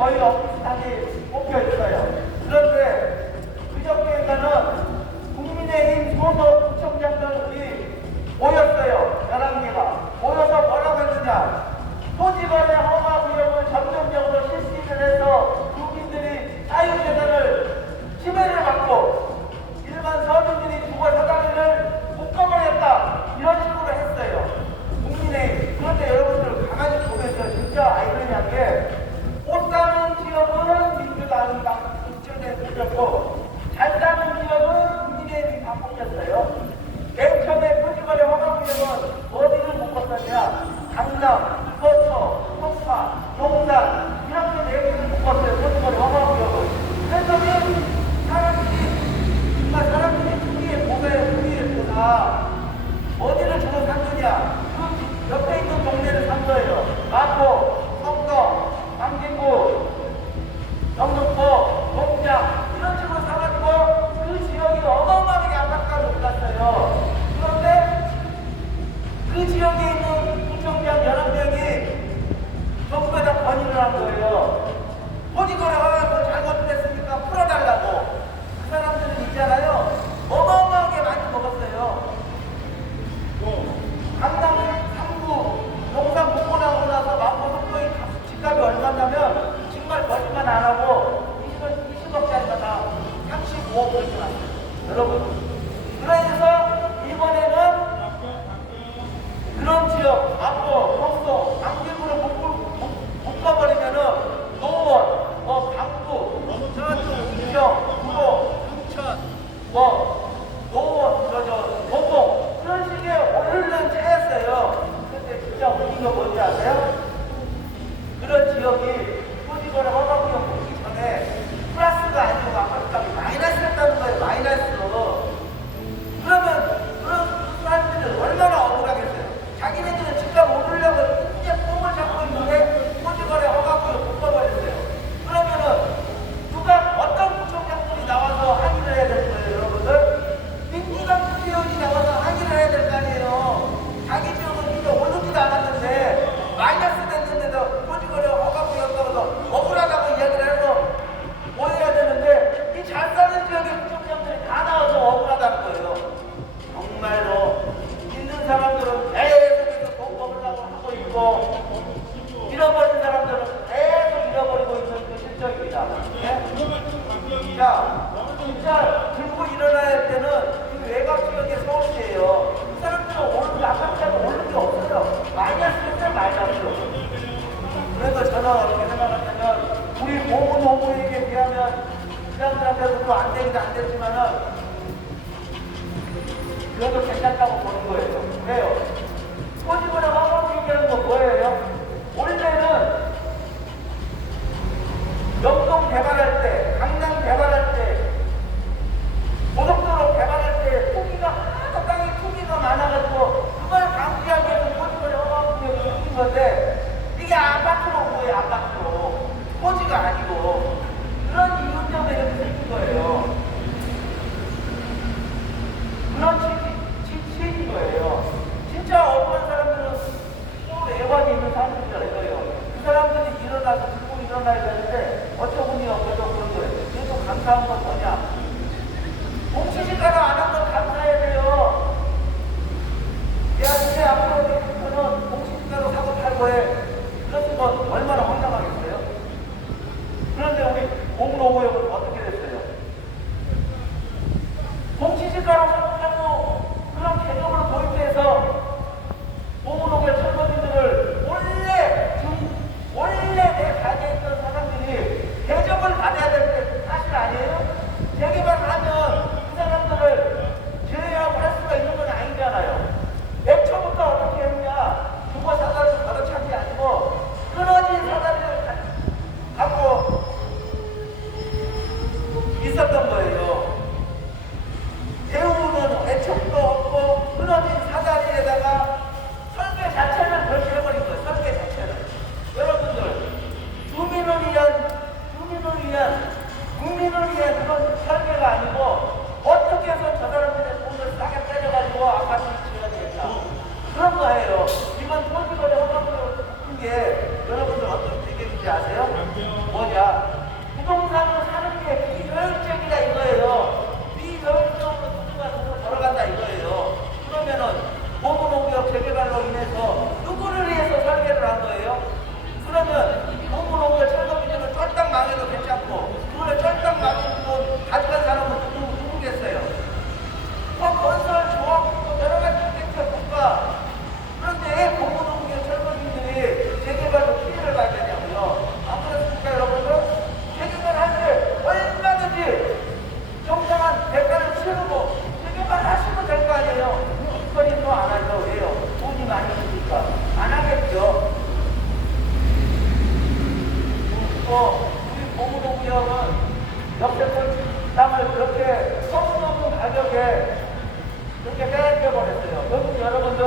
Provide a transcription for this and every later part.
거의 비슷하게 뽑혀 있어요. 그런데 그저께가는 국민의힘 소속 구청장들이 모였어요. 11개가 모여서 뭐라고 했느냐, 토지거래 허가구역을 점점적으로 실시를 해서 국민들이 자유재산을 침해를 받고 일반 서민들이 주거 사다리를 묶어버렸다, 이런 식으로 했어요, 국민의힘. 그런데 여러분들 가만히 보면서 진짜 아이러니한 게, 못 사는 지역은 민주당이 붙였고 잘 사는 지역은 국민의힘이 다 뽑혔어요. 맨 처음에 토지거래 허가구역은 어디를 묶었느냐, 강남, 서초, 송파, 용산 이렇게 4개를 묶었어요. 토지거래 허가구역을. 그랬더니 사람들이 투기에 보다 어디를 주로 산 거냐, 그 옆에 있는 동네를 산 거예요. 마포, 성동, 강진구, 영등포, 동장 이런 식으로 사가지고 그 지역이 어마어마하게 아파트가 올랐어요. 그런데 그 지역에 있는 구청장 11명이 전부 다 건의를 한 거예요. 토지거래 허가가 잘못됐으니까 풀어달라고. 그 사람들은 있잖아요, 어마어마하게 많이 먹었어요. 강남 3구 용산 먹고 나오고 나서 마포 속도의 집값이 얼마냐면 정말 거짓말 안 하고 20억짜리가 다 35억 그렇게 나왔어요, 여러분. 그래서 이번에는 그런 지역, 마포, 성동, 강진구를 묶어버리면은 노원, 강북, 인천, 구로, 금천, 노원, 도봉 그런 식의 오르는 차였어요. 근데 진짜 웃긴 거 뭔지 아세요? 그런 지역이 토지거래 허가구역 붙기 전에 플러스가 아니고 아파트값이 마이너스였다는 거예요. 마이너스로. 그러면 그런 사람들은 얼마나 억울하겠어요. 자기네들은 집값 오르려고 이제 뽕을 잡고 있는데 토지거래 허가구역 묶어버렸어요. 그러면은 누가 어떤 구청장들이 나와서 항의를 해야 될 거예요, 여러분들? 민주당 국회의원이 나와서 항의를 해야 될 거 아니에요. 자기 지역은 이제 오르지도 않았는데 마이너스 됐는데도 토지거래 허가구역 떨어서 억울하다고 이야기를 해서 뭐 해야 되는데, 이 잘 사는 지역의 구청장들이 다 나와서 억울하다는 거예요. 정말로 있는 사람들은 계속해서 돈 먹으려고 하고 있고, 잃어버린 사람들은 계속 잃어버리고 있는 그 실정입니다. 네? 자, 진짜 들고 일어나야 할 때는 그 외곽 지역의 서울시예요. 이 사람들은 오른 아파트가 오른 게 없어요. 마이너스는 마이너스. 그래서 저는 어떻게 생각하냐면, 우리 모은 호모에게 비하면 그 사람들한테도 안 되긴 안 됐지만은 그래도 괜찮다고 보는 거예요. 왜요? 토지거래 허가구역 얘기하는 거 뭐예요? 원래는 영동 개발할 때, 강남 개발할 때, 고속도로 개발할 때 땅에 투기가 많아가지고 그걸 방지하기 위해서 토지거래 허가구역이 생긴 건데, 이게 아파트로 온 거예요. 아파트로. 토지가 아니고. 그런 이유 때문에 이렇게 생긴 거예요. 그런 취지인 거예요. 진짜 억울한 사람들은 또 애관이 있는 사람들이잖아요. 그 사람들이 일어나서 들고 일어나야 되는데 어처구니 없어서 그런 거예요. 그래도 감사한 건 뭐냐? 공시지가로 안 한 건 감사해야 돼요. 대한민국의 앞으로 대표는 공시지가로 사고 팔고 해. 그렇으면 얼마나 황당하겠어요? 그런데 우리 공로구역은 어떻게 됐어요? 공시지가로 사고 팔고 그런 개념으로 도입해서 공로구역 철거민들을 원래 내 가게에 있던 사람들이 대접을 받아야 될 때 사실 아니에요? 아세요? 뭐냐? 부동산으로 사는 게 비효율적이다 이거예요. 비효율적으로 누가 돈을 벌어간다 이거예요. 그러면은 고무농기업 재개발로 인해서 누구를 위해서 설계를 한 거예요? 그러면 고무농기업 철거비전을 쫄딱 망해도 괜찮고 그걸 쫄딱 망해도 가져간 사람은 누구겠어요? 건설, 조합, 여러 가지 있겠죠, 국가. 그런데 고무농기업 철거비들이 재개발로 피해를 봐야 되냐고요. 안 그렇습니까, 여러분들? 재개발할 때 얼마든지 정당한 대가를 치르고 재개발하시면 될 거 아니에요. 특별히 또 안 하죠. 왜요? 돈이 많이 드니까. 안 하겠죠. 우리 고무농기업은 역세권 땅을 그렇게 썩는 가격에 그렇게 빼앗겨버렸어요. 여러분, 여러분들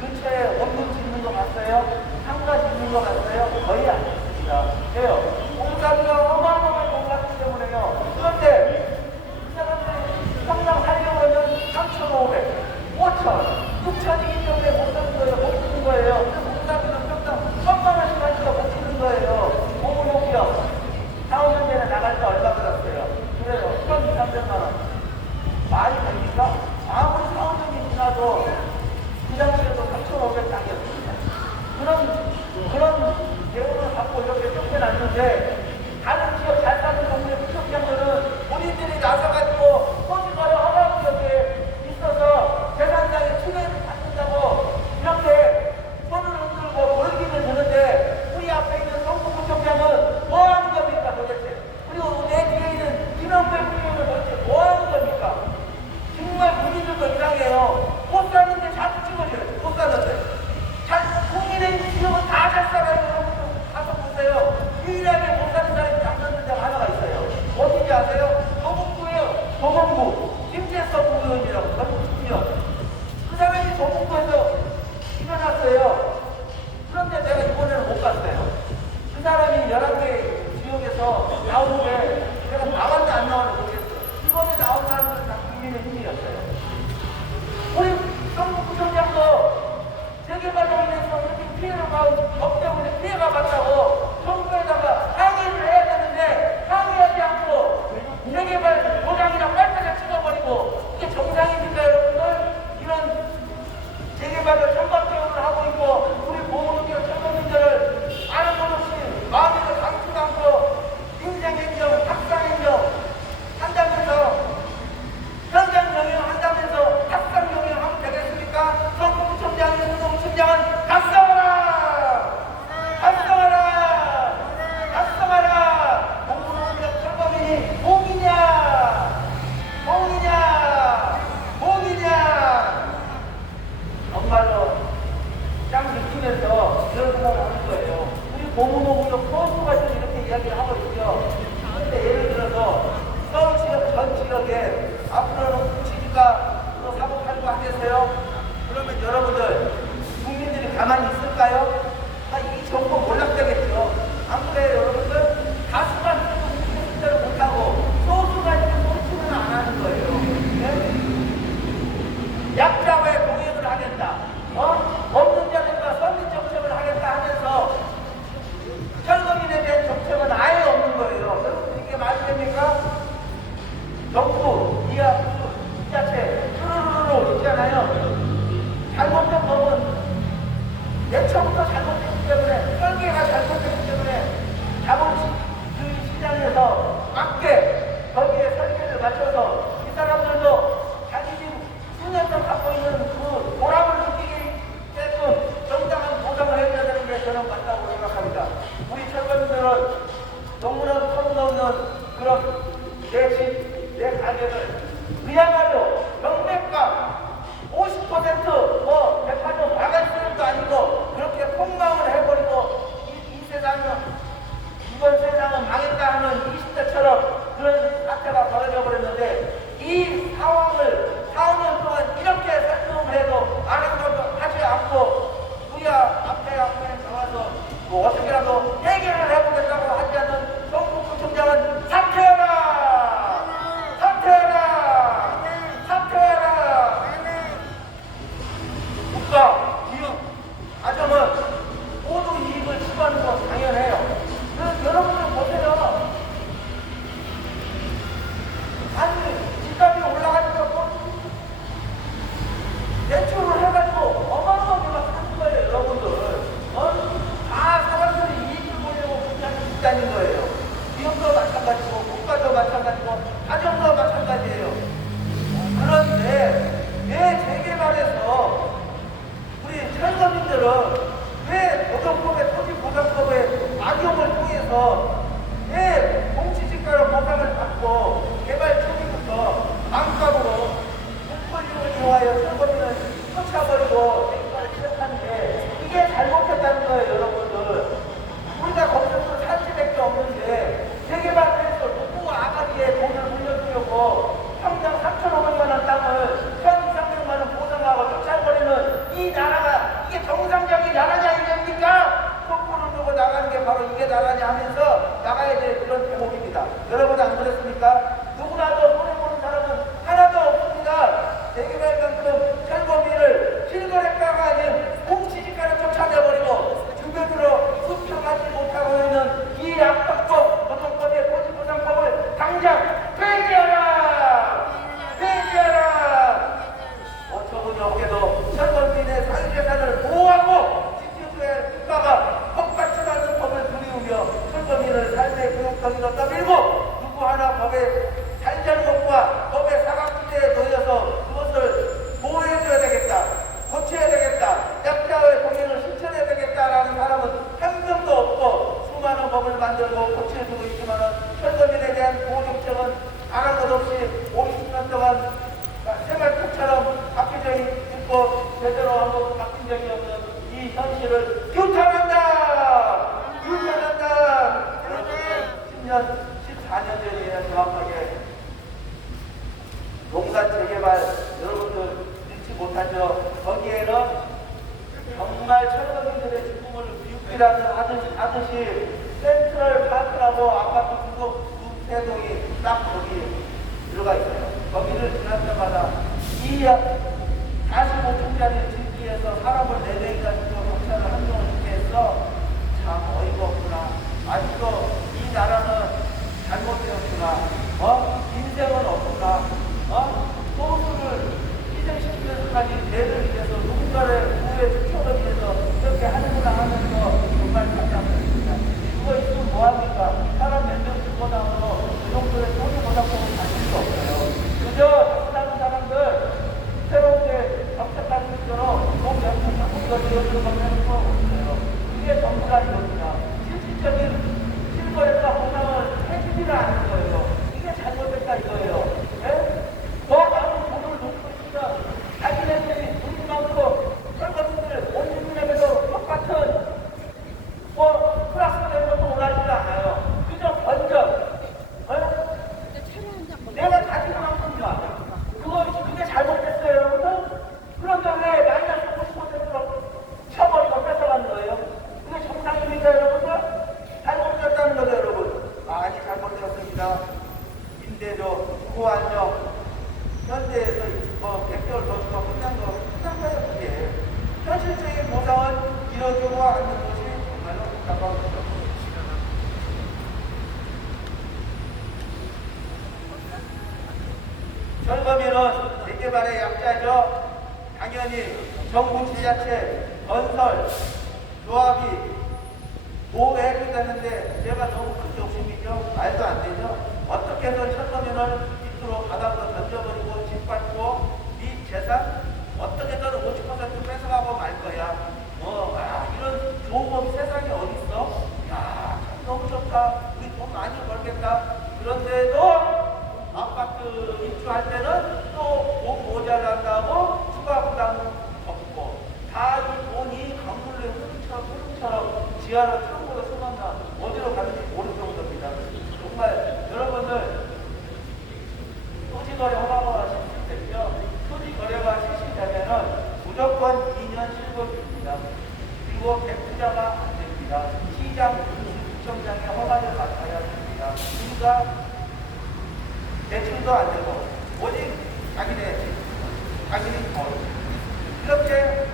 근처에 원룸 짓는 거 봤어요? 상가 짓는 거 봤어요? 거의 안 했습니다. 왜요? 공사비가 어마어마하게 올랐기 때문에요. 그런데 이 사람들이 평당 살려고 하면 3,500, 5,000, 6,000이기 때문에 못 사는 거예요. 못 쓰는 거예요. 공사비는 평당 1,000만 원씩 하니까 못 쓰는 거예요. 고무농기업 4, 5년 전에 나갈 때 얼마 받았어요? 그래요. 1,200~1,300만 원. 말이 됩니까? 아무리 4, 5년이 지나도 그 당시에도 3,500 당겼습니다. 그런 대우를 받고 이렇게 쫓겨났는데 다른 지역 잘 사는 동네 부족장들은 본인들이 나서가지고 토지거래 허가구역에 있어서 재산상의 침해를 받는다고 이렇게 손을 흔들고 벌기를 드는데 우리 앞에 있는 성북구청장은 뭐 하는 겁니까 도대체? 그리고 내 뒤에 있는 김영배 부의원은 도대체 뭐 하는 겁니까? 정말 국민들도 이상해요. 못 사는데 자꾸 찍어줘요. 못 사는데. 국민의 지역은 다 잘 살아요. 여러분들 가서 보세요. 유일하게 못 사는 사람이 딱 있는 데가 하나가 있어요. 어딘지 아세요? 도봉구예요. 도봉구. 김재석 의원이라고 전국군요. 그 사람이 도봉구에서 일어났어요. 그런데 내가 이번에는 못 갔어요. 그 사람이 11개 지역에서 나오는데 내가 나왔는지 안 나왔는지 모르겠어요. 이번에 나온 사람들은 다 국민의힘이었어요. 우리 성북구청장도 재개발로 인해서 이렇게 피해를 받고 법 때문에 피해가 받다고 정부에다가 항의를 해야 되는데 항의하지 않고 재개발 도장이랑 빨대를 찍어버리고 이게 정상입니까 여러분들? 이런 재개발을 천박대우를 하고 있고 우리 고무농기업 철거민들을 아는 것 없이 마음에서 감추지 않고 인생행정, 학상행정 한다면서 현장 경영한다면서 학상 경영하면 되겠습니까? 성북구청장이 성북구청장은 각성하라! 각성하라! 각성하라! 고무농기업 철거민이 공이냐? 공이냐? 공이냐? 정말로 짱 느끼면서 이런 생각을 하는 거예요. 우리 고무농기업 소수가 지금 이렇게 이야기를 하고 있죠. 그런데 예를 들어서 서울시역 전 지역에 앞으로는 국지지가 사고 팔고 하겠어요? 그러면 여러분들 국민들이 가만히 있을까요? 이 정보 몰락되겠죠. 안 그래요 여러분들? 다수가 국민들을 못하고 소수가 지금 소수는 안 하는 거예요. 네? 약자와의 동행을 하겠다. 없는 자들과 선민 정책을 하겠다 하면서 철거민에 대한 정책은 아예 없는 거예요. 여러분 이게 말이 됩니까? 정부, 이하, 지자체, 쭈루루루 있잖아요. 잘못된 법은 예초부터 잘못됐기 때문에, 설계가 잘못됐기 때문에 자본시장에서 맞게 거기에 설계를 맞춰서 이 사람들도 자기 집 수년간 갖고 있는 그 보람을 느끼게끔 정당한 보상을 해줘야 되는 게 저는 맞다고 생각합니다. 우리 철거민들은 너무나 털어놓는 그런 내 집, 내 가게를 그야말로 명백과 50% 백화점 나갈 수는도 아니고 그렇게 폭망을 해버리고 이 세상은 이번 세상은 망했다 하는 20대처럼 그런 사태가 벌어져 버렸는데 이 상황을 4년 동안 이렇게 설명을 해도 아무것도 하지 않고 우리가 앞에 나와서 뭐 어떻게라도 해결을 해보겠다고 하지 않는 성북구청장은 사퇴해라! 사퇴해라! 사퇴해라! 국가, 기업, 가정은 모두 이익을 추구하는 건 당연해요. 있다는 거예요. 기업도 마찬가지고 국가도 마찬가지고 가정도 마찬가지예요. 그런데 왜 재개발에서 우리 철거민들은 왜 노동법의 토지보상법의 악용을 통해서 왜 공시지가로 보상을 받고 개발 초기부터 망가으로 공권력을 이용하여 철거민을 쫓아버리고 재개발을 시작하는데 이게 잘못했다는 거예요, 여러분들. 우리가 거기서 살 수밖에 없는데 재개발을 해서 누구 아가리에 돈을 물려주려고 평당 3,500만 원 땅을 1,200만 원 보상하고 쫓아버리는 이 나라가 이게 정상적인 나라냐 이겁니까? 속도를 두고 나가는 게 바로 이게 나라냐 하면서 나가야 될 그런 대목입니다. 여러분 안 그랬습니까? 누구나도 손해보는 사람은 하나도 없습니다. 재개발만큼 철거비를 실거래가가 아닌 공시지가를 쫓아내버리고 주변으로 흡혀가지 못하고 있는 이 압박법 노동법의 토지보상법을 당장 폐지하라! 폐지하라! 어처구니 없게도 철거민의 사유재산을 보호하고 지켜줘야 할 국가가 법같이 많은 법을 두리우며 철거민을 삶의 구역덩이로 떠밀고 누구 하나 법의 살잘못과 법의 사각지대에 놓여서 그것을 보호해줘야 되겠다. 고쳐야 되겠다. 약자의 공연을 실천해야 되겠다라는 사람은 한 명도 없고 수많은 법을 만들고 고쳐주고 있지만 철거민에 대한 보호 정책은 아는 것 없이 50년 동안 생활통처럼 바뀌져 있고 제대로 한번 바뀐 적이 없는 이 현실을 규탄한다! 규탄한다! 여러분 10년, 14년 전이에요. 정확하게 농산 재개발 여러분들 잃지 못하죠. 거기에는 정말 철거민들의 죽음을 유필하는 하듯이 센트럴 파크라고 아파트 두 동이 딱 거기 들어가 있어요. 거기를 지날 때마다 이 45층짜리 집 뒤에서 사람을 4명이나 죽고 경찰을 한 명을 죽게 했어. 참 어이가 없구나. 아직도 이 나라는 잘못되었구나. 인생은 없구나. 소수를 희생시키면서까지 죄를 위해서 누군가를 후회 축소를 위해서 이렇게 하는구나 하면서 정말 답답했습니다. 그거 있으면 뭐합니까? 사람 몇명 죽어나오고 그 정도의 토지보상법을 가질 수 없어요. 그저 자신하는 사람들 새롭게 정책하는 것처럼 돈 몇푼 자꾸 이거 지어주는 것만 할 수가 없어요. 이게 정부라는 겁니다. 실질적인 실거래가 보상을 해주지를 않는 거예요. 이게 잘못됐다 이거예요. 예? 더 많은 돈을 놓고 있으면 자기네들이 돈이 많고 철거민들 온 국민에게도 똑같은 플러스 된 것도 원하지도 않아요. 그저 번쩍 내가 가지고 남습니다. 그게 잘못됐어요 여러분들? 그런데 왜 마이너스 50%로 쳐버리고 뺏어가는 거예요? 그게 정상입니까 여러분들? 잘못됐다는 거죠 여러분. 많이 잘못되었습니다. 임대료, 보안료 현대에서 100개월 더 주고 끝난 거예요 그게. 현실적인 보상은 이뤄주고 하는 것이 정말로 답답한 거죠. 철거민은 재개발의 약자죠. 당연히 정부 지자체, 건설, 조합이 보호해준다는데 제가 너무 큰 욕심이죠. 말도 안 되죠. 어떻게 해서 철거민을 밑으로 바닥으로 던져버리고 짓밟고 이 재산 어떻게든 50% 뺏어가고 말 거야. 이런 좋은 법이 세상에 어딨어? 야, 참 너무 좋다. 우리 돈 많이 벌겠다. 그런데도 아파트 입주할 때는 또 돈 모자란다고 추가 부담을 걷고 다 이 돈이 강물의 흐름처럼 지하로 창고로 쏟아나 어디로 가는지 모를 정도입니다. 정말 여러분들 토지거래 허가가 실시되며 토지거래가 실시되면은 무조건 2년 실거주입니다. 그리고 갭투자가 안 됩니다. 시장 구청장의 허가를 맡아야 됩니다. 그러니까 대출도 안 되고 오직 자기네 돈 이렇게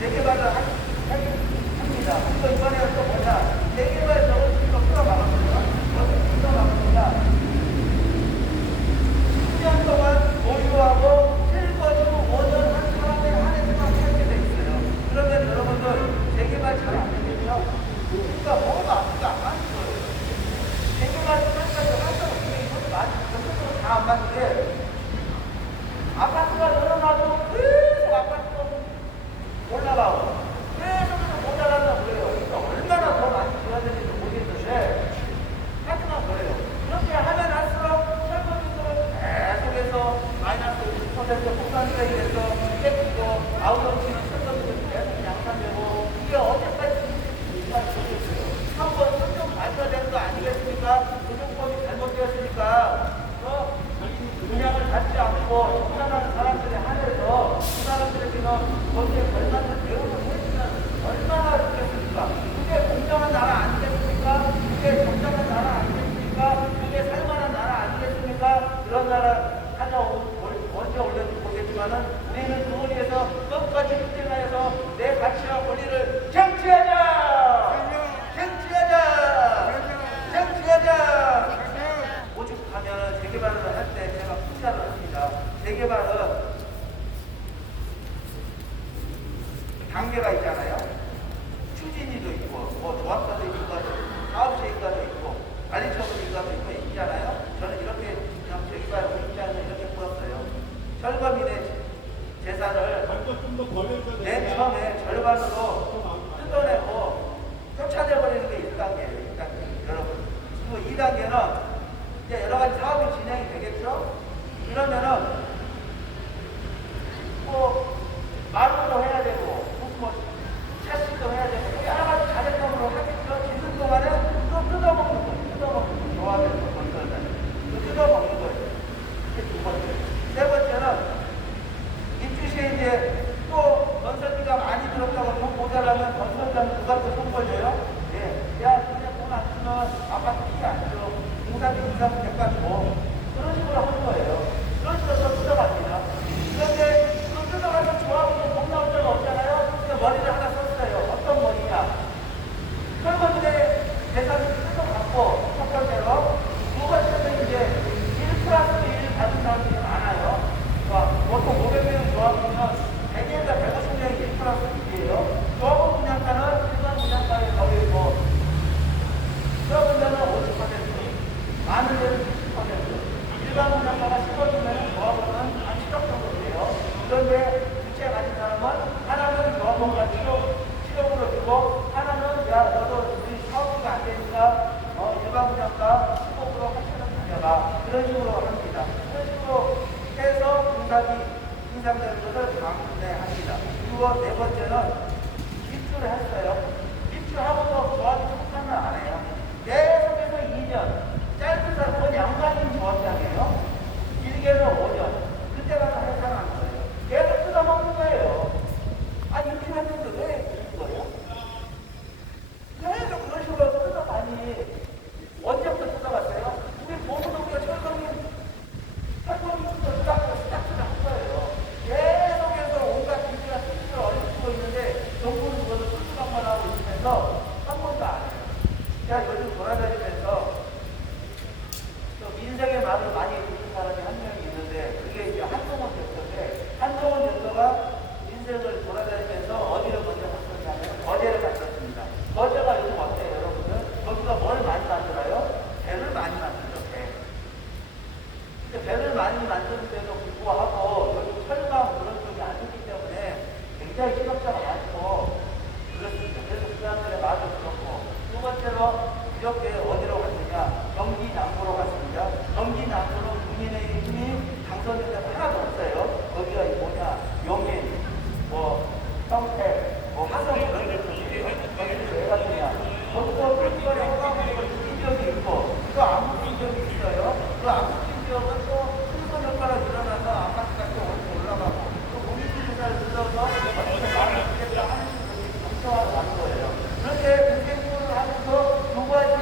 재개발을 합니다. 또 이번에 또 뭐냐 재개발 저걸 지금 풀어나갑니다. 풀어나갑니다. 10년 동안 보유하고 실거주 5년 한 사람에 한해서만 살게 돼 있어요. 그러면 여러분들 재개발 잘 안 되겠죠? 그러니까 뭐가 앞뒤가 안 맞는 거예요. 대개만 살까지 한다고 이것도 많이 전체적으로 다 안 맞는데 아파트가 늘어나도 계속 아파트가 올라가고 계속 모자란다고 그래요. 그러니까 얼마나 더 많이 줘야 되는지 모르겠는데 하여튼간 그래요. 이렇게 하면 할수록 철거비들은 계속해서 마이너스 50% 폭탄세에 대해서 깨지고 아웃dom치는 철거비들이 계속 양산되고 이게 언제까지 정말 모르겠어요. 한번 설정 발표가 되는 거 아니겠습니까? 조정법이 잘못되었으니까 분양을 받지 않고 청산하는 사람들에 한해서 그 사람들에게는 거기에 걸맞는 대우를 해주면 얼마나 좋겠습니까? 그게 공정한 나라 아니겠습니까? 그게 정당한 나라 아니겠습니까? 그게 살만한 나라 아니겠습니까? 그런 나라 찾아오면 언제 올는지 모르겠지만은 우리는 그걸 위해서 끝까지 투쟁하여서 내 가치와 권리를 쟁취하자! 쟁취하자! 쟁취하자! 오죽하면 재개발을 할 때 제가 투자를 합니다. 재개발은 단계가 있잖아요. 추진위도 있고, 뭐 조합사도 있고, 사업체 인가도 있고, 관리처분 인가도 있고 있잖아요. 저는 이렇게 그냥 재개발 입장을 이렇게 풀었어요. 철거민의 재산을 맨 처음에 절반으로 뜯어내고 쫓아내버리는 게 1단계예요. 1단계. 여러분. 그리고 2단계는 이제 여러 가지 사업이 진행이 되겠죠? 이러면은, 뭐, 마루도 해야 되고, 뭐, 샤시도 해야 되고, 여러 가지 자재적으로 하겠죠? 짓는 동안에 또 뜯어먹는 거예요. 뜯어먹는 거. 조합에서 건설다. 또 뜯어먹는 거예요. 이게 두 번째. 세 번째는, 입주시에 이제 또 건설비가 많이 들었다고 돈 모자라면 건설자는 누구한테 손 벌려요? 예. 야, 그냥 돈 안 주면 아파트 피안 줘. 공사비 인상 대가 줘. 그런 식으로 하는 거예요. 그런 식으로 또 뜯어갑니다. 그런데 그 뜯어가서 조합은 돈 나올 데가 없잖아요. 근데 머리를 하나 썼어요. 어떤 머리냐. 철거민의 재산을 뜯어갖고 첫 번째로 두 번째는 이제 1+1 받은 사람들이 많아요. 보통 500명 조합이면 100개인가 150명이 1+1이에요. 조합원 분양가는 일반 분양가에 거의 뭐 적은 데는 50%, 많은 데는 60%, 일반 분양가가 10원이면 조합원은 한 7억 정도 돼요. 그런데 주체 가진 사람은 하나는 조합원가 7억으로 주고 하나는 야 너도 우리 사업비가 안 되니까 일반 분양가 15% 하시는 분야가 그런 식으로 합니다. 그런 식으로 해서 공사비 인상되는 것을 방문합니다. 그리고 네 번째는 입주를 했어요. 입주하고도 조합이 속상을 안 해요. 계속해서 2년, 짧은 사람은 양반인 조합장이에요. 길게는 5년. 그때 가서 해산하는 거예요. 계속 뜯어먹는 거예요. 아니, 이렇게 했는데 왜 그런 거예요? 계속 그런 식으로 뜯어가니 언제부터 뜯어갔어요? 우리 보수동과 철거민 스타트를 한 거예요. 계속해서 온갖 기술과 수준을 어리고 있는데 정부는 그것을 수수방만 하고 있으면서 한 번도 안 해요. 제가 요즘 돌아다니면서 또 민생의 말을 많이 듣는 사람이 한 명이 있는데 그게 이제 한동훈 대표인데 한동훈 대표가 민생을 돌아다니면서 어디를 먼저 갔었냐면 거제를 갔었습니다. 거제가 요즘 어때요 여러분들? 거기가 뭘 많이 만들어요? 배를 많이 만들죠. 배를 많이 만드는데도 불구하고 여기 철강 그런 쪽이 안 좋기 때문에 굉장히 실업자가 많고 그렇습니다. 그래서 그 사람들의 말도 그렇고 두 번째로 이렇게 어디로 갔느냐 경기 남부로 갔습니다. 경기 남부는 국민의힘이 당선된 데가 하나도 없어요. 거기가 뭐냐 용인, 뭐 평택, 뭐 화성 그런 데 거기를 왜 갔느냐 거기서 불거리 허가하고 죽인 지역이 있고 또 안북진 지역이 있어요. 그 안북진 지역은 또 풍선 효과가 일어나서 아파트가 또 올라가고 또 공익주사를 들어서 어떻게 말을 듣겠다 하는 식으로 걱정하러 가는 거예요. 그런데 국회의원을 하면서 두 가지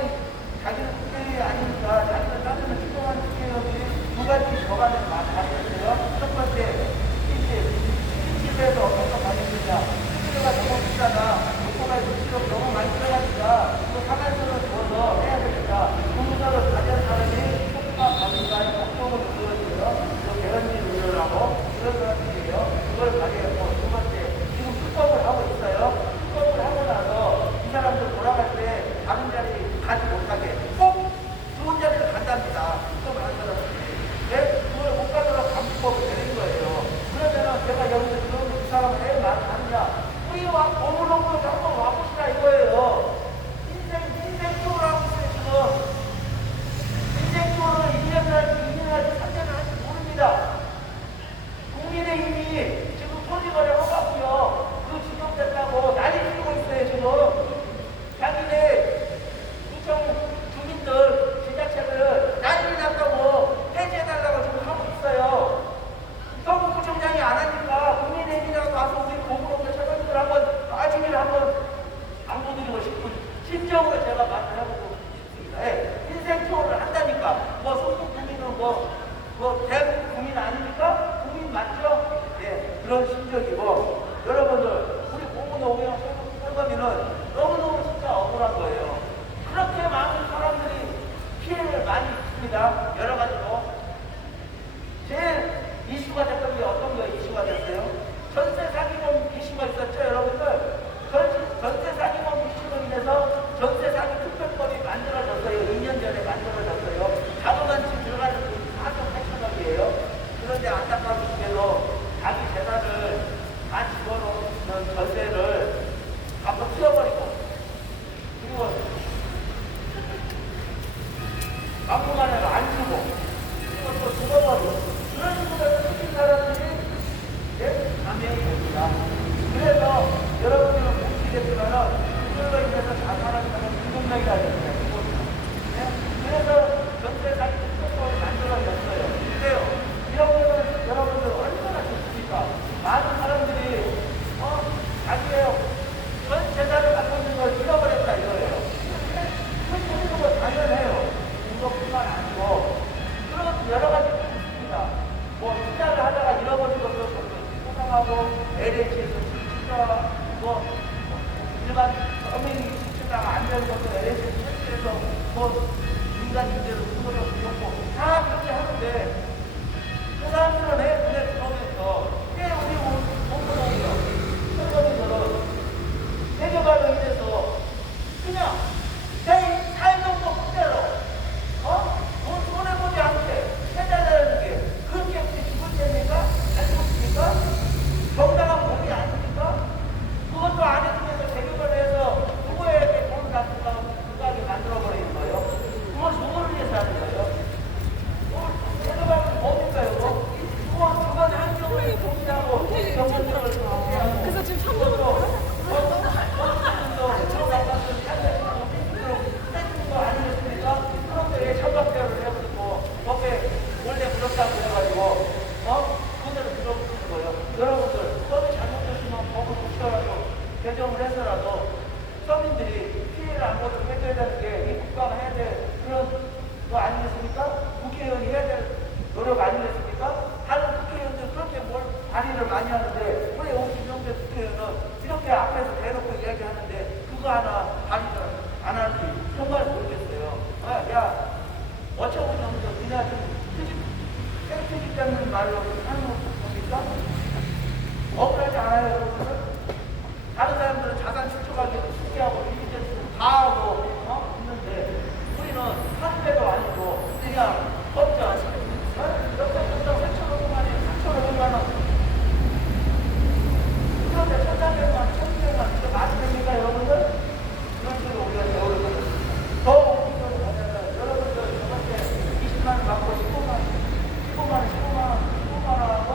자기는 국회의원이 아니니까 자기는 따지는 추동하는 국회의원들이 두 가지 저간을 많이 하셨어요. 첫 번째, 시집에서 어떤 거 가겠느냐. 시집가 너무 비싸다. 있습니다. 여러 가지로. 제일 이슈가 됐던 게 어떤 게 이슈가 됐어요? 전세 사기범 이슈가 있었죠, 여러분들? 전세 사기범 이슈로 인해서 전세 사기 특별법이 만들어졌어요. 2년 전에 만들어졌어요. 자동안치 들어가는 돈이 4조 8천억이에요. 그런데 안타깝게도 자기 재산을 다 집어넣는 전세를 앞으로 튀어버리고, 그리고 막무가내로 안 주고, 그리고 또 죽어버리고, 그런 식으로 해서 사람들이 감명이 됩니다. 그래서 여러분들은 보시겠지만은 그걸로 인해서 자살하는 사람은 7명이나 됐어요. 그래서 전세 사기 특별법이 만들어졌어요. 근데요, 이런 거는 여러분들 얼마나 좋습니까? 많은 사람들이 자기의 전 재산을 갖고 있는 걸 잃어버렸다 이거예요. 그런 거 당연해요. 그것뿐만 아니고 그런 여러 가지 있습니다. 뭐 투자를 하다가 잃어버린 것도 포상하고 LH에서 투자 일반 서민이 투자가 안 되는 것도 LH에서 설치해서 민간 주제로 그거를 부렸고 다 그렇게 하는데 그 사람들은 내 눈에 들어오면서 왜 우리 공무원이요 현장에서는 세계관으로 인해서 그냥 내 삶정도 그대로 돈 손해보지 않게 해달라는 게 그렇게 우리 죽을 때입니까? 안 죽습니까? 정당한 법이 아닙니까? 그것도 안 해주면서 대교를 해서 누구에게 돈을 갖다가 국가하게 만들어버리는 거예요? 그걸 누구를 위해서 하는 거예요? 대교가 뭡니까 이거? 그건 한쪽을 동의하고 경찰들을 그래서 지금 3번 아니겠습니까? 그런데 왜 천박대를 해버리고 법에 원래 그렇다고 해가지고 그대로 들어붙는 거예요. 여러분들 법이 잘못됐으면 법을 고쳐라도 개정을 해서라도 서민들이 피해를 안 보도록 해줘야 되는 게 이 국가가 해야 될 그런 거 아니겠습니까? 국회의원이 해야 될 노력 아니겠습니까? 다른 국회의원들 그렇게 뭘 발의를 많이 하는데 왜 50명대 국회의원은 이렇게 앞에서 대놓고 이야기하는데 그거 하나 발의를 안 하는지 정말 모르겠어요. 야, 어처구니없어. 니네 좀 생트집 잡는 말로 하는 겁니까? 억울하지 않아요, 여러분들? 다른 사람들은 자산 축적하기도 신기하고 일기제도 다 하고 있는데 우리는 한 배도 아니고 그냥 법자 몇백분당 3,500만원, 4,500만원 그런데 1,400만원, 1,200만원 이거 말이 됩니까, 여러분들? 그런 식으로 우리가 배우는 거예요. 더 웃긴 건 뭐냐면 여러분들 저번에 20만원 받고 15만원, 15만원 하고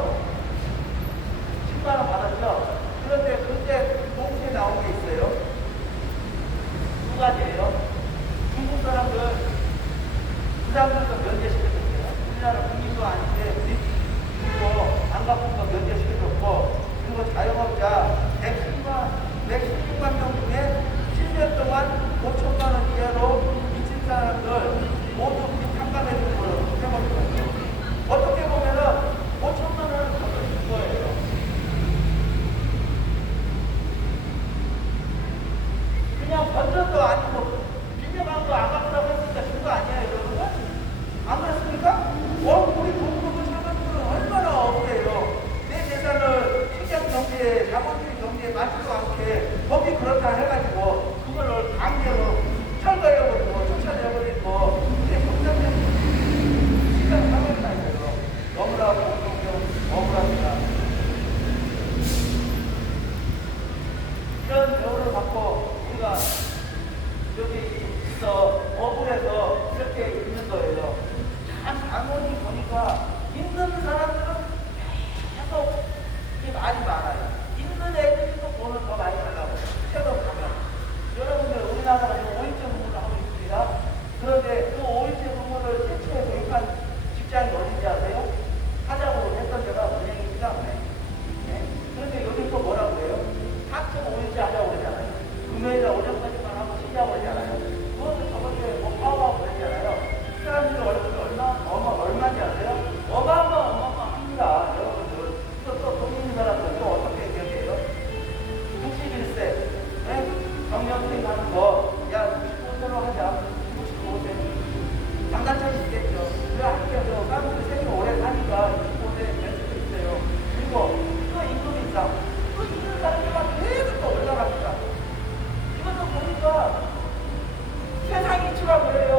아니라 그래요.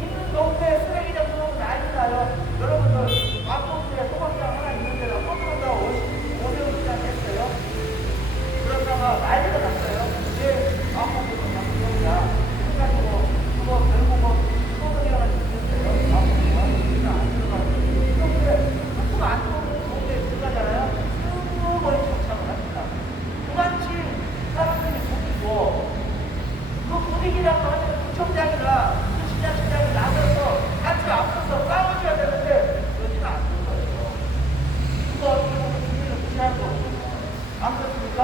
있는 동네에 쓰레기 장소는 난리 나요. 여러분들 마포구에 소방장 하나 있는 데다 소방장 5년 했어요. 그러다가 난리가 났어요. 이제 마포구는 장소야. 그래가지고 그거 결국은 소방이라는 게 있었어요. 마포구가 우리는 안 들어가고. 그런데 조금 안 들어오는 동네에 들어가잖아요. 수거리 정착을 합니다. 그만치 사람들이 보이고 그 분위기라고 하면 구청장이나 시장이 나서서 같이 앞서서 싸워줘야 되는데 그러지는 않는 거예요. 그거 어떻게 보면 분위기를 무시하는 거거든요. 안 그렇습니까?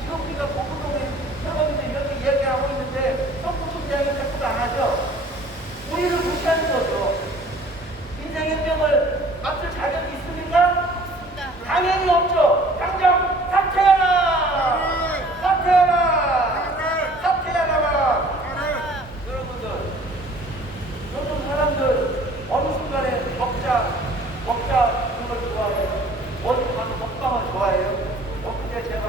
지금 우리가 고구동에 사람들이 이렇게 이야기하고 있는데 서구청장이 자꾸 안 하죠. 우리를 무시하는 거죠. 인생혁명을 맡을 자격이 있습니까? 당연히 없죠. 당장 사퇴하라! 사퇴하라! 사퇴하라! 여러분들, 요즘 사람들 어느 순간에 먹자 그런 걸 좋아해요. 어디 가서 먹방을 좋아해요. 엊그제 제가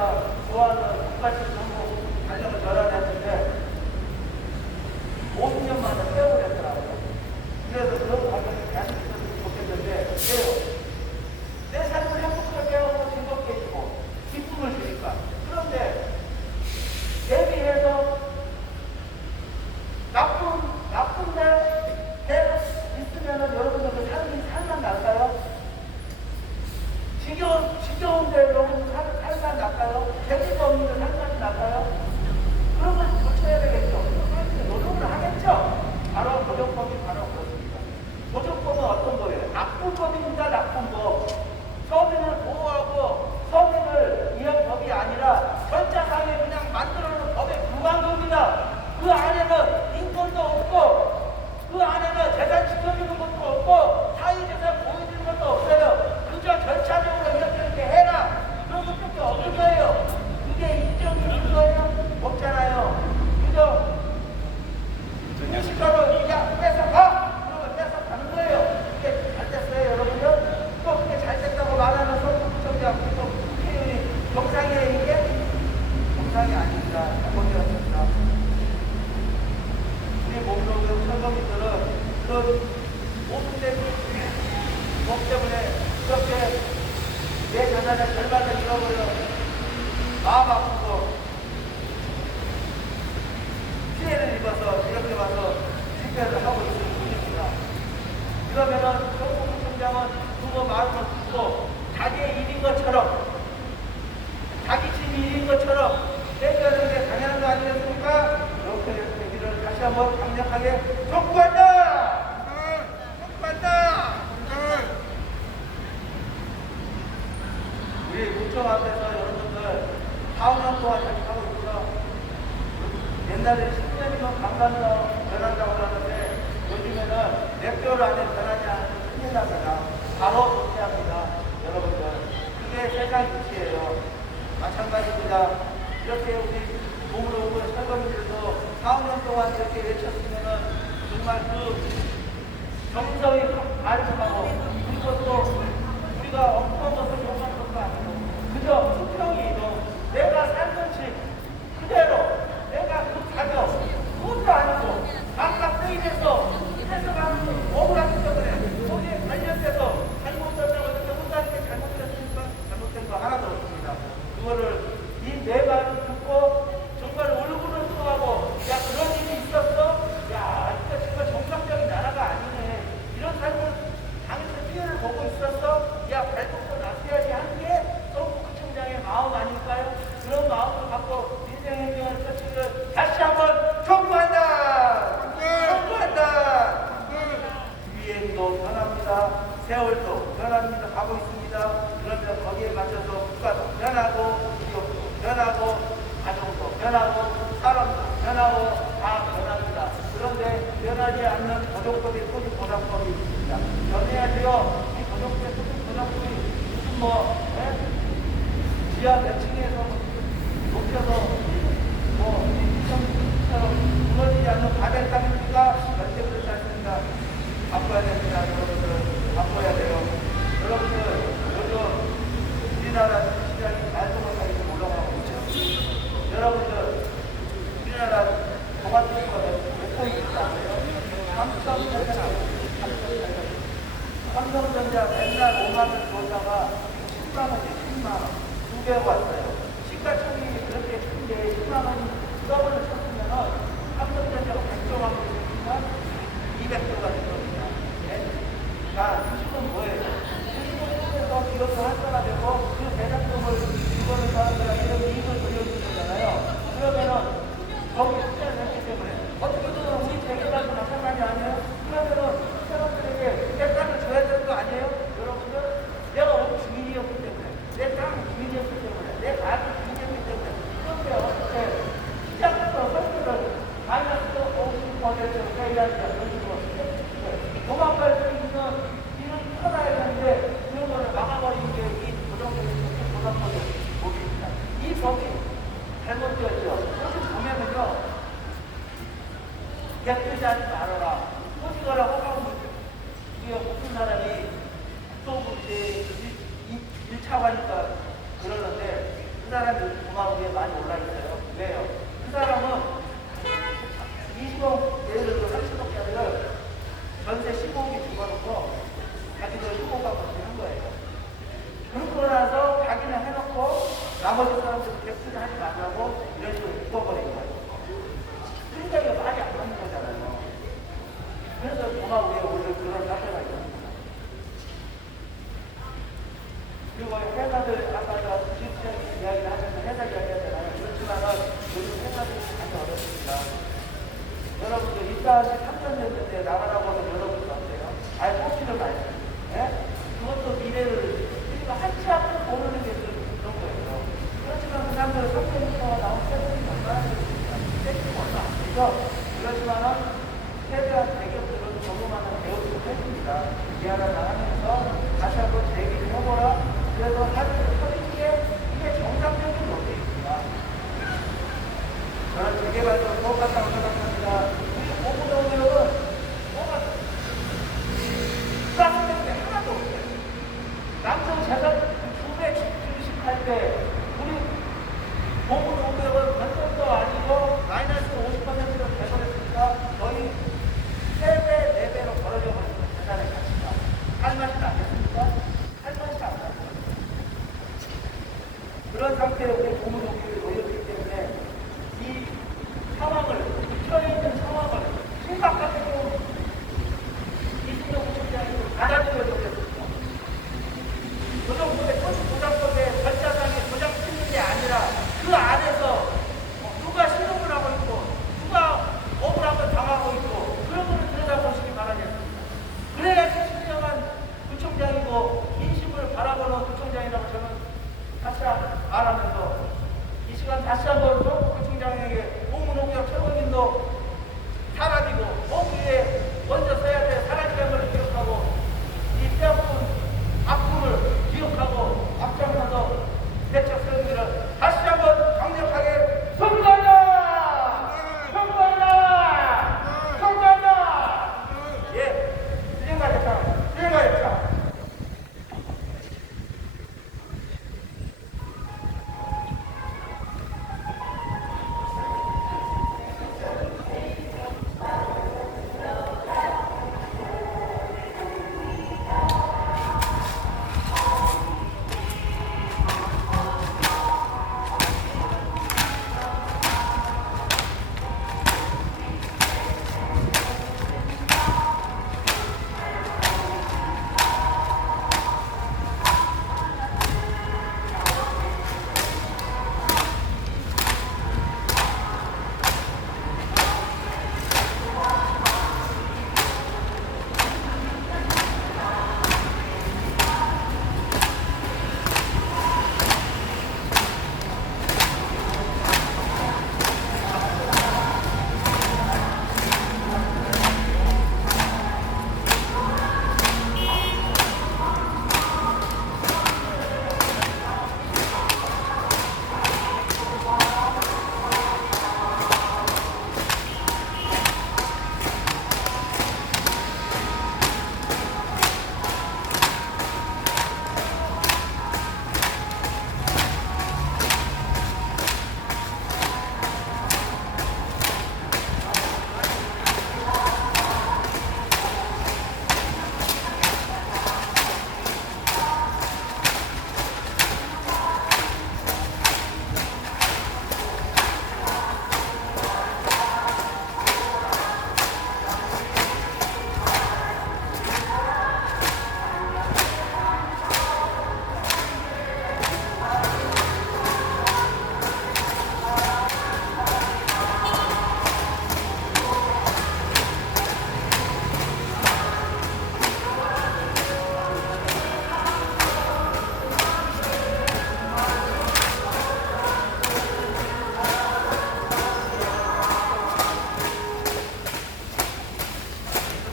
좋아하는 국가식 한국 달력을 전환했는데 50년 만에 세월을 했더라고요. 그래서 그런 과정이 계속했으면 좋겠는데 왜요? 내 삶을 행복하게 하고 즐겁게 해주고 기쁨을 주니까. 그런데 대비해서 나쁜데 계속 있으면은 여러분들 그 삶이 살만 날까요? 지겨운데 여러분 살만 날까요? 재미가 없는데 살만 날까요? 그런 걸 고쳐야 되겠죠. 노력을 하겠죠. 바로 노력법이 바로 그렇습니다. 노력법은 어떤 거예요? 나쁜 법입니다. 나쁜 법. 서민을 보호하고 서민을 위한 법이 아니라 전자상에 그냥 만들어놓은 법의 무방법입니다. 그 안에는 인권도 없고 그 안에는 재산 지켜주는 것도 없고 사유재산 보여주는 것도 없어요. 그저 절차적으로 이렇게 해라 그런 것밖에 없는 거예요. 그게 인정이 있는 거예요? 없잖아요. 그저 음식가로 야 뺏어가! 그러면 뺏어가는 거예요. 그게 잘 됐어요 여러분들? 또 그게 잘 됐다고 말하는 서울구청장 또 국회의원이 정상이에요 이게? 정상이 아닙니다. 잘못되었습니다. 우리 몸으로 철거민들은 그런 모순된 법 때문에 이렇게 내 재산의 절반을 잃어버려 마음 아프고 피해를 입어서 이렇게 와서 집회를 하고 있는 분입니다. 그러면은 서울구청장은 그거 마음을 듣고 자기의 일인 것처럼 자기 집이 일인 것처럼 해결하는 게 당연한 거 아니겠습니까? 이렇게 되기를 다시 한번 강력하게 촉구한다! 촉구한다! 우리 구청 앞에서 여러분들 4년 동안 이렇게 하고 있죠. 옛날에 10년이면 강간도 변한다고 하는데 요즘에는 몇 개월 안에 변하지 않으면 큰일 납니다. 바로 조치합니다. 여러분들. 그게 세상 이치예요. 마찬가지입니다. 이렇게 우리 몸으로 오고 설거지들도 4, 5년 동안 이렇게 외쳤으면은 정말 그 정성이 가르쳐가고 그리고 또 우리가 어떤 것을 요구하는 것도 아니고 그저 수평이 내가 살던 집 그대로 내가 그 가격 그것도 아니고 각각 회의돼서 해석하는 억울하기 때문에 거기에 관련돼서 잘못됐다고 해서 혼자 이렇게 잘못됐으니까 잘못된 거 하나도 없습니다. 그거를 이 내 말을 듣고 정말 울고는 토하고 야 그런 일이 있었어? 야 이거 정말 정상적인 나라가 아니네. 이런 삶을 당에서 피해를 보고 있었어? 야 발벗고 나서야지 하는 게 서울구청장의 마음 아닐까요? 그런 마음을 갖고 인생행정을 펼치기를 다시 한번 촉구한다! 촉구한다! 유행도 변합니다. 세월도 변합니다. 가고 있습니다. 그러면 거기에 맞춰서 국가도 변하고 기업도 변하고 가정도 변하고 사람도 변하고 다 변합니다. 그런데 변하지 않는 고정법이 토지보장법이 있습니다. 변해야지요. 이 고정법의 토지보장법이 무슨 지하 몇 층에서 높여서 이처럼 무너지지 않는 바벨 땅입니까? 절대 그렇지 않습니다. 바꿔야 됩니다. 여러분들 바꿔야 돼요. 여러분들 요즘 우리나라 시장이 말도 못하게 올라가고 있죠. 여러분들 우리나라 동아트리가 몇 포인트 있다. 삼성전자 맨날 5만 원 줬다가 10만 원에 10만 원, 2배 왔어요. 시가총액이 그렇게 큰데 10만 원 더블을 쳤으면은 삼성전자가 100조 갖고 있으니까 200조가 된 겁니다. 네? 자, 주식은 뭐예요? 주식은 통해서 기업도 활성화되고 그 대장금을 이거는 사람들에게 이익을 돌려주는 거잖아요. 그러면은 거기 투자를 했기 때문에 어떻게든 우리 재개발도 마찬가지 아니에요? 그러면은 사람들에게 내 땅을 줘야 되는 거 아니에요? 여러분들 내가 오늘 주민이었기 때문에 내 땅 주민이었기 때문에 내 가족이 주민이었기 때문에 그런데 어떻게 시작부터 설득을 마이너스 50% 회의하지 않는 식으로 도망갈 수 있는 길을 찾아야 되는데 그런 거를 막아버리는 게 이 고정적인 조상법의 법입니다. 이 법이 잘못되었죠. 여기 보면은요, 객투자하지 말아라. 호지거라 허가를 이게 어떤 사람이 국토부의 1차관이니까 그러는데 그 사람이 공항 위에 많이 올라있어요. 왜요? 그 사람은 20억, 예를 들어 30억짜리를 전세 15억에 집어넣고 자기도 15억 갖고 한 거예요. 그러고 나서 자기는 해놓고 나머지 사람들 객투자 하지 말라고 이런 식으로 묶어버린 거예요. 그러니까 이게 말이 안 맞는 거잖아요. 그래서 공항 위에 오늘 그런 사태가 있습니다. 그리고 회사들 아까 저 주식시장 이야기를 하면서 회사 이야기 하잖아요. 그렇지만은 요즘 회사들이 많이 어렵습니다. 여러분들 입사한 지 3년 됐는데 나가라고 하면 여러분들 어때요? 아예 뽑지를 말지. 예? 그것도 미래를 그러니까 한치 앞을 모르는 게 그런 거예요. 그렇지만 그 사람들은 3년부터 나온 세금이 얼마나 되겠습니까? 세금이 얼마 안 되죠? 그렇지만은 세대한 대기업들은 조그마한 대우를 해줍니다. 미안하다 하면서 다시 한번 재기를 해보라. 그래서 하는 게 이게 정상적인 논리입니다. 저는 재개발도 똑같다고 생각합니다. 우리 고무동력은 뭐가 플러스 때문에 하나도 없어요. 남성 재산 2배 주식할 때 우리 고무동력은 건설도 아니고 마이너스 50%로 개설했으니까 거의 3배, 4배로 벌어져 버린 거예요. 재산의 가치가. 할 맛이 나겠습니까? 할 맛이 안 나요. 그런 상태에 우리 고무동력이 놓였기 때문에 이 상황을, 처해 있는 상황을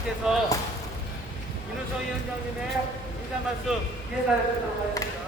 장로님께서 윤우성 위원장님의 인사 말씀 인사해 주도록 하겠습니다.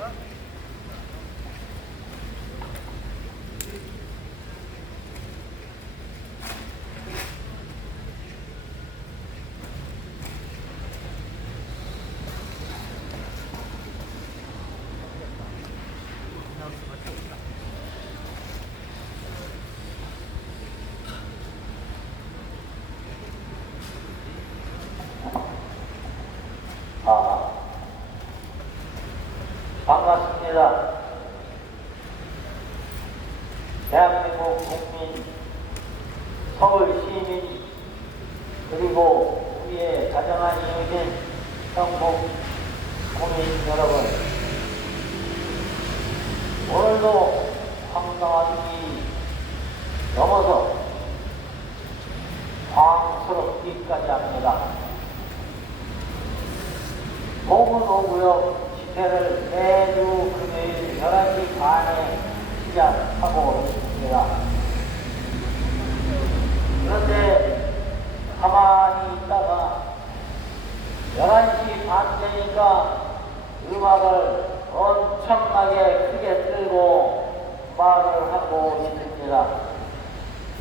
반갑습니다. 대한민국 국민, 서울 시민, 그리고 우리의 다정한 이웃인 전국 국민 여러분, 오늘도 황당하기 넘어서 광스럽기까지 합니다. 동문호구역 집회를 매주 금요일 11시 반에 시작하고 있습니다. 그런데 가만히 있다가 11시 반 되니까 음악을 엄청나게 크게 틀고 말을 하고 있습니다.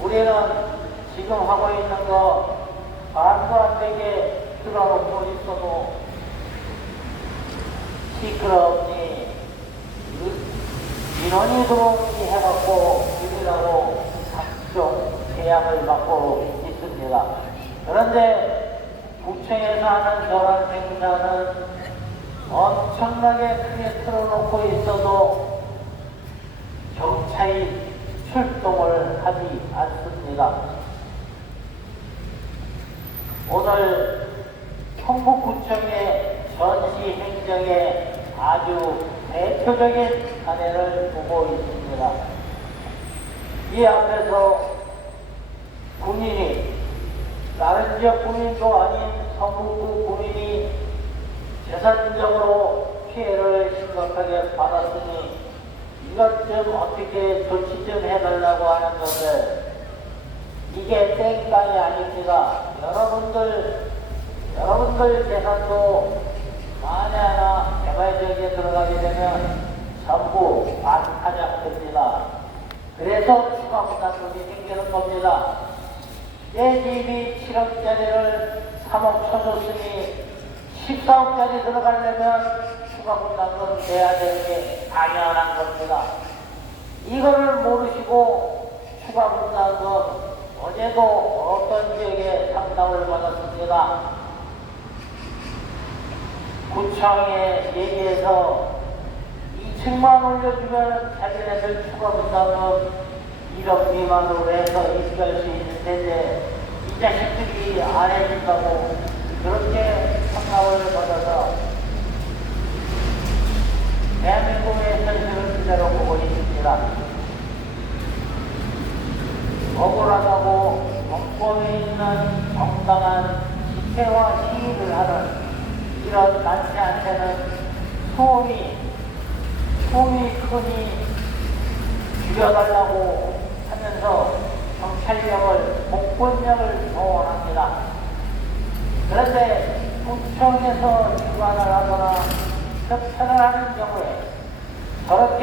우리는 지금 하고 있는 거 말도 안 되게 들어놓고 있어도 시끄럽니 민원이 들어오니 해갖고 우리라고 각종 제약을 받고 있습니다. 그런데 구청에서 하는 저런 행사는 엄청나게 크게 틀어놓고 있어도 경찰이 출동을 하지 않습니다. 오늘 청북구청의 전시 행정의 아주 대표적인 사례를 보고 있습니다. 이 앞에서 군인이, 다른 지역 군인도 아닌 성북구 군인이 재산적으로 피해를 심각하게 받았으니 이것 좀 어떻게 조치 좀 해달라고 하는 건데, 이게 땡깡이 아닙니다. 여러분들 재산도 만에 하나 개발지역에 들어가게 되면 전부 반타작됩니다. 그래서 추가 부담금이 생기는 겁니다. 내 집이 7억짜리를 3억 쳐줬으니 14억짜리 들어가려면 추가 부담금 내야 되는 게 당연한 겁니다. 이거를 모르시고 추가 부담금 어제도 어떤 지역에 상담을 받았습니다. 구청에 얘기해서 2층만 올려주면 자기네들 추가 부담금 1억 미만으로 해서 입수할 수 있는 텐데 이 자식들이 안 해준다고 그렇게 상담을 받아서 대한민국의 현실을 그대로 보고 있습니다. 억울하다고 정권에 있는 정당한 집회와 시위를 하는 이런 단체한테는 소음이 크니 죽여달라고 하면서 경찰력을, 공권력을 동원합니다. 그런데 구청에서 주관을 하거나 협찬을 하는 경우에 저렇게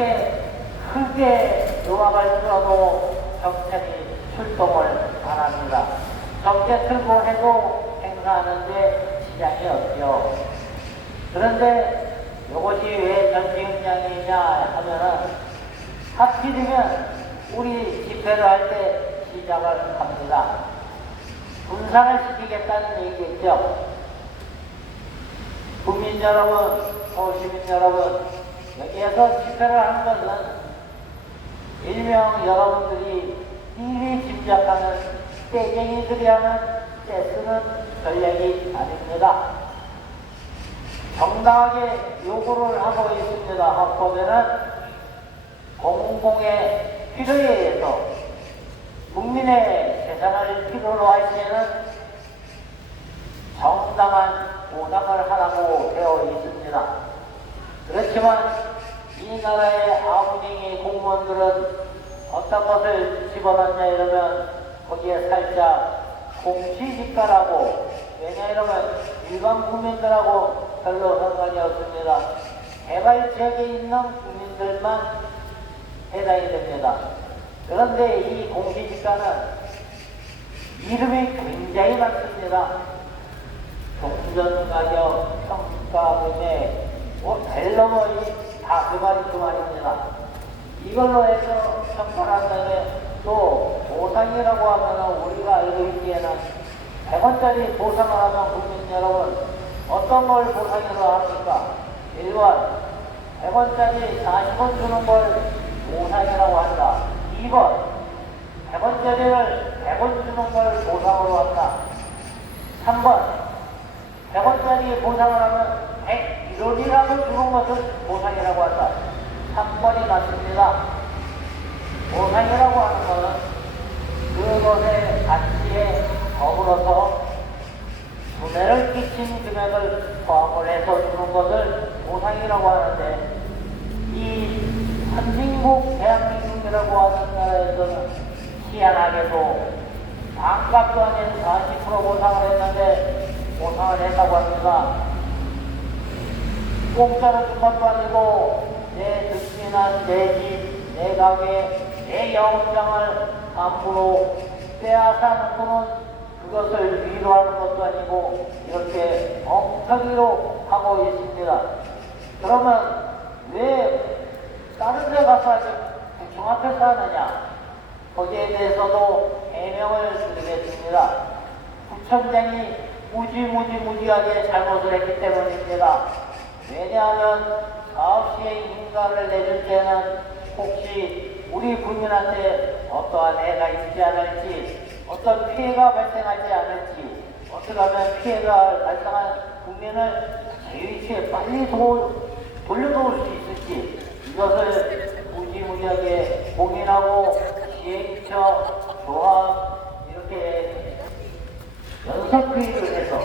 크게 음악을 틀어도 경찰이 출동을 안 합니다. 적게 틀고 해도 행사하는데 지장이 없죠. 그런데 이것이 왜 전지훈장이냐 하면은 하필이면 우리 집회를 할 때 시작을 합니다. 분산을 시키겠다는 얘기겠죠. 국민 여러분, 서울시민 여러분, 여기에서 집회를 하는 것은 일명 여러분들이 미리 짐작하는 떼쟁이들이 하는 떼쓰는 전략이 아닙니다. 정당하게 요구를 하고 있습니다. 헌법에는 공공의 필요에 의해서 국민의 재산을 필요로 할 때는 정당한 보상을 하라고 되어 있습니다. 그렇지만 이 나라의 아무쟁이 공무원들은 어떤 것을 집어넣냐 이러면 거기에 살짝 공시지가라고, 왜냐하면 일반 국민들하고 별로 상관이 없습니다. 개발 지역에 있는 국민들만 해당이 됩니다. 그런데 이 공시지가는 이름이 굉장히 많습니다. 종전가격, 평가금액, 벨넘어 다 그 말이 그 말입니다. 이걸로 해서 평가를 한다음에 또 보상이라고 하면 우리가 알고 있기에는 100원짜리 보상을 하면 국민 여러분 어떤 걸 보상으로 합니까? 1번 100원짜리 40원 주는 걸 보상이라고 한다. 2번 100원짜리를 100원 주는 걸 보상으로 한다. 3번 100원짜리 보상을 하면 101원이라도 주는 것을 보상이라고 한다. 3번이 맞습니다. 보상이라고 하는 것은 그것의 가치에 더불어서 손해를 끼친 금액을 포함을 해서 주는 것을 보상이라고 하는데, 이 선진국 대한민국이라고 하는 나라에서는 희한하게도 반값도 아닌 40% 보상을 했는데 보상을 했다고 합니다. 공짜로 준 것도 아니고 내 득진한 내 집, 내 가게, 내 영업장을 함부로 빼앗아 놓고는 그것을 위로하는 것도 아니고 이렇게 엉터리로 하고 있습니다. 그러면 왜 다른 데 가서 아직 구청 앞에서 하느냐? 거기에 대해서도 해명을 드리겠습니다. 구청장이 무지하게 잘못을 했기 때문입니다. 왜냐하면 사업시행 인가를 내줄 때는 혹시 우리 국민한테 어떠한 해가 있지 않을지, 어떤 피해가 발생하지 않을지, 어떻게 하면 피해가 발생한 국민을 제위치에 빨리 돌려놓을 수 있을지, 이것을 무지하게 고민하고 시행처, 조합 이렇게 연석회의를 해서,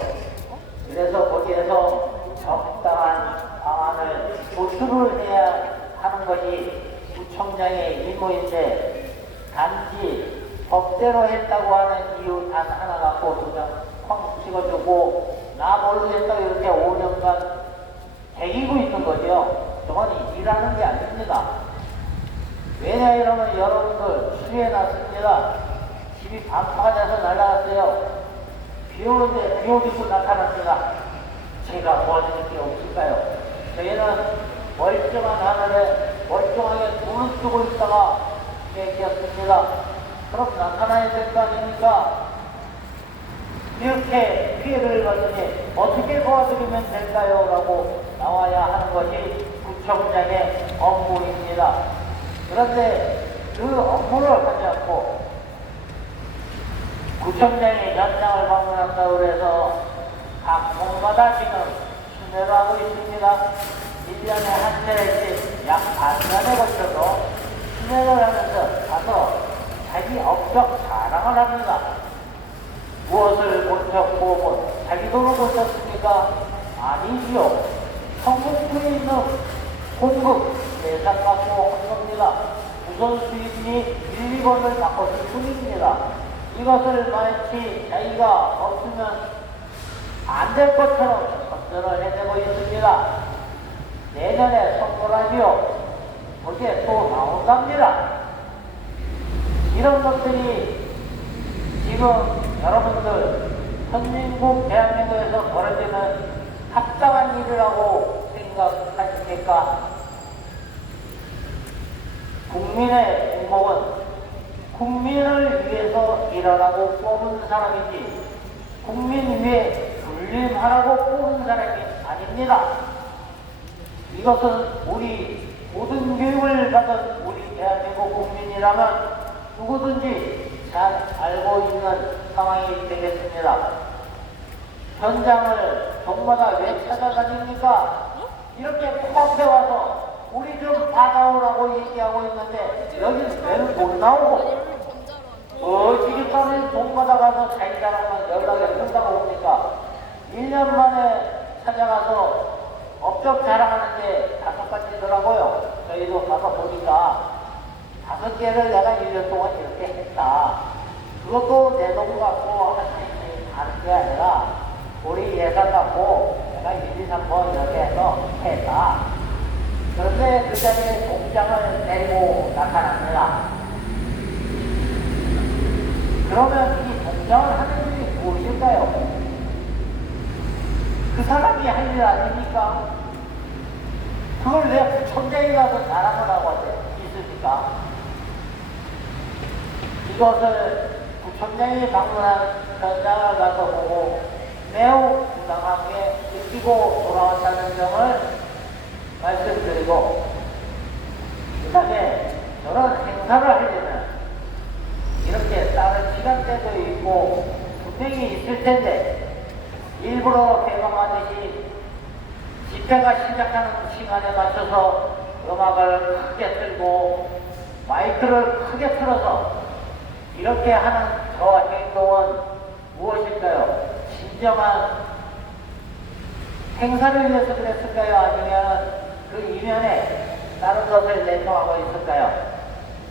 그래서 거기에서 적당한 방안을 도출을 해야 하는 것이 구청장의 임무인데, 단지 법대로 했다고 하는 이유 단 하나 갖고 그냥 쾅 찍어주고 나 뭘로 했다고 이렇게 5년간 새기고 있는 거죠. 저건 일하는 게 아닙니다. 왜냐하면 여러분들 추리해놨습니다. 집이 반파가 돼서 날아갔어요. 비 오는데 비 옷 입고 나타납니다. 제가 도와드릴 게 없을까요? 저희는 멀쩡한 하늘에 멀쩡하게 눈을 뜨고 있다가 얘기했습니다. 그럼 나타나야 될 거 아닙니까? 이렇게 피해를 받으니 어떻게 도와드리면 될까요? 라고 나와야 하는 것이 구청장의 업무입니다. 그런데 그 업무를 하지 않고 구청장이 현장을 방문한다고 해서 각 동마다 지금 순회를 하고 있습니다. 1년에 한 차례씩 약 반년에 걸쳐서 순회를 하면서 가서 자기 업적 자랑을 합니다. 무엇을 고쳤고 자기 돈을 고쳤습니까? 아니지요. 성북구에 있는 공급 예산 갖고 한 겁니다. 우선 수입이 1, 2번을 바꿨을 뿐입니다. 이것을 마치 자기가 없으면 안 될 것처럼 선전을 해내고 있습니다. 내년에 선거라지요. 거기에 또 나온답니다. 이런 것들이 지금 여러분들 선진국 대한민국에서 벌어지는 합당한 일이라고 생각하십니까? 국민의 공복은 국민을 위해서 일하라고 뽑은 사람이지 국민 위에 군림하라고 뽑은 사람이 아닙니다. 이것은 우리 모든 교육을 받은 우리 대한민국 국민이라면 누구든지 잘 알고 있는 상황이 되겠습니다. 현장을 동마다 왜 찾아다닙니까? 이렇게 코앞에 와서 우리 좀 받아오라고 얘기하고 있는데 여기는 왜 못 나오고 지금까지 동마다 가서 자기 자랑만 연락을 한다고 봅니까? 1년 만에 찾아가서 업적 자랑하는데 5가지더라고요. 저희도 가서 보니까 5개를 내가 1년 동안 이렇게 했다. 그것도 내 돈 갖고 한 게 아니라 우리 예산 갖고 내가 1, 2, 3번 이렇게 해서 했다. 그런데 그 자리에 공장을 데리고 나타납니다. 그러면 이 공장을 하는 일이 무엇일까요? 그 사람이 할 일 아닙니까? 그걸 왜 부총장이 가서 자랑을 하고 있습니까? 이것을 부총장이 방문한 현장을 가서 보고 매우 부당하게 느끼고 돌아왔다는 점을 말씀드리고, 그 다음에 저런 행사를 하려면 이렇게 다른 시간대도 있고 분명히 있을 텐데, 일부러 개방하듯이 집회가 시작하는 시간에 맞춰서 음악을 크게 틀고 마이크를 크게 틀어서 이렇게 하는 저 행동은 무엇일까요? 진정한 행사를 위해서 그랬을까요? 아니면 그 이면에 다른 것을 내포하고 있을까요?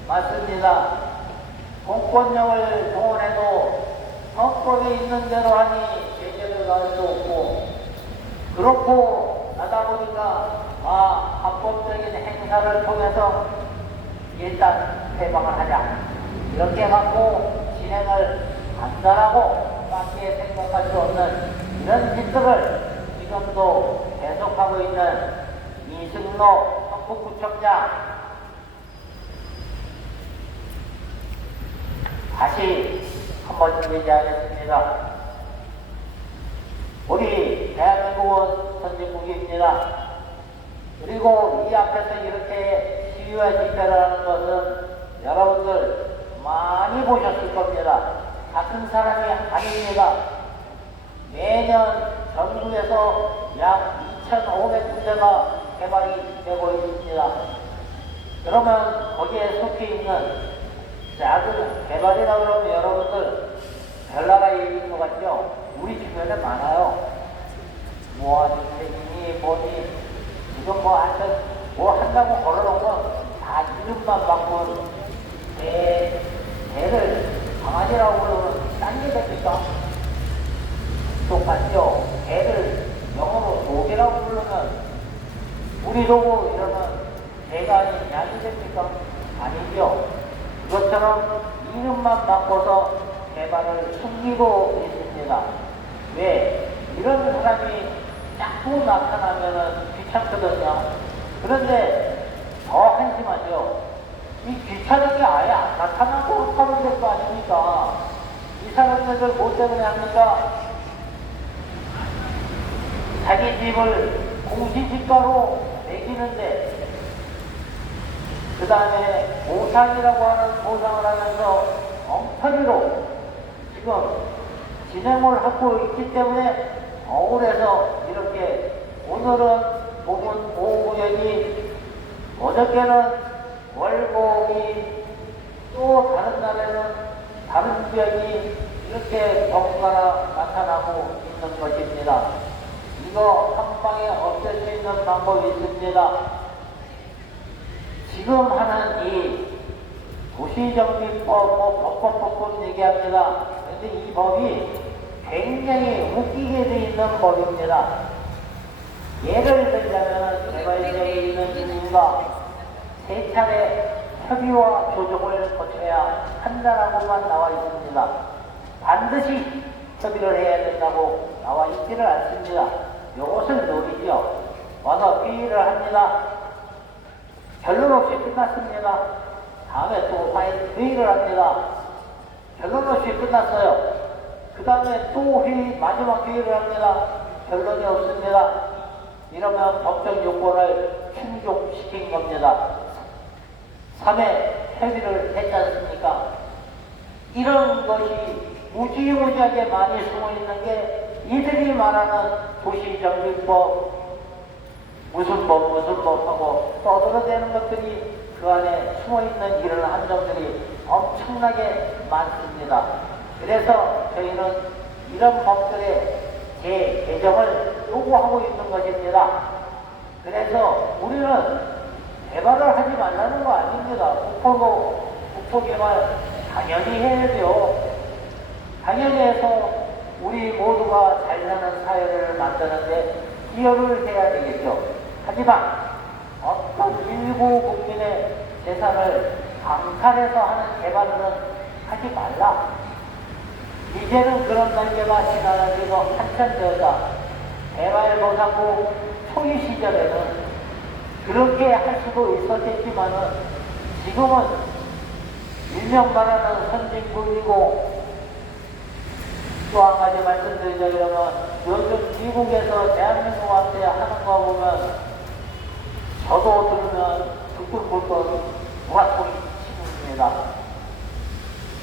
맞습니다. 공권력을 동원해도 헌법에 있는 대로 하니 제재를 가할 수 없고, 그렇고 하다 보니까 합법적인 행사를 통해서 일단 개방을 하자, 이렇게 갖고 진행을 간단하고 밖에 생각할 수 없는 이런 짓들을 지금도 계속하고 있는 이승로 성북구청장, 다시 한번 얘기하겠습니다. 우리 대한민국은 선진국입니다. 그리고 이 앞에서 이렇게 시위와 집회를 하는 것은 여러분들 많이 보셨을 겁니다. 같은 사람이 아닙니다. 매년 전국에서 약 2,500군데가 개발이 되고 있습니다. 그러면 거기에 속해 있는 작은 개발이라 그러면 여러분들 별나라 얘기인 것 같죠? 우리 주변에 많아요. 모아주택이니 뭐니, 지금 뭐 한다고 걸어놓으면 다 이름만 바꾼 개를 강아지라고 부르면 딴 게 됩니까? 똑같죠? 개를 영어로 도개라고 부르면 우리도 이러면 개가 아닌 양이 됩니까? 아니죠. 그것처럼 이름만 바꿔서 개발을 숨기고 있습니다. 왜? 이런 사람이 자꾸 나타나면은 귀찮거든요. 그런데 더 한심하죠. 이 귀찮은 게 아예 안 나타나고 하면 될 거 아닙니까? 이 사람들 뭐 때문에 합니까? 자기 집을 공시지가로 매기는데, 그 다음에 보상이라고 하는 보상을 하면서 엉터리로 지금 진행을 하고 있기 때문에 억울해서 이렇게 오늘은 부분 보호구역이, 어저께는 월곡이, 또 다른 날에는 다른 구역이 이렇게 번갈아 나타나고 있는 것입니다. 이거 한 방에 없앨 수 있는 방법이 있습니다. 지금 하는 이 도시정비법, 법법 얘기합니다. 그런데 이 법이 굉장히 웃기게 되어 있는 법입니다. 예를 들자면 개발지역에 있는 주민과 세 차례 협의와 조정을 거쳐야 한다라고만 나와 있습니다. 반드시 협의를 해야 된다고 나와 있지를 않습니다. 이것을 노리죠. 와서 회의를 합니다. 결론 없이 끝났습니다. 다음에 또 회의를 합니다. 결론 없이 끝났어요. 그 다음에 또 마지막 회의를 합니다. 결론이 없습니다. 이러면 법적 요건을 충족시킨 겁니다. 3회 협의를 했지 않습니까? 이런 것이 무지무지하게 많이 숨어 있는 게 이들이 말하는 도시정비법, 무슨 법하고 떠들어대는 것들이 그 안에 숨어있는 이런 함정들이 엄청나게 많습니다. 그래서 저희는 이런 법들의 재개정을 요구하고 있는 것입니다. 그래서 우리는 개발을 하지 말라는 거 아닙니다. 국토 개발 당연히 해야죠. 당연히 해서 우리 모두가 잘 사는 사회를 만드는데 기여를 해야 되겠죠. 하지만 어떤 일부 국민의 재산을 강탈해서 하는 개발은 하지 말라. 이제는 그런 단계가 지나가지고 한참 되었다. 개발도상국 초기 시절에는 그렇게 할 수도 있었겠지만은 지금은 일명 말하는 선진국이고 또 한 가지 말씀드리자면 요즘 미국에서 대한민국한테 하는 거 보면 저도 들으면 부끈부끈 우라통이 치솟습니다.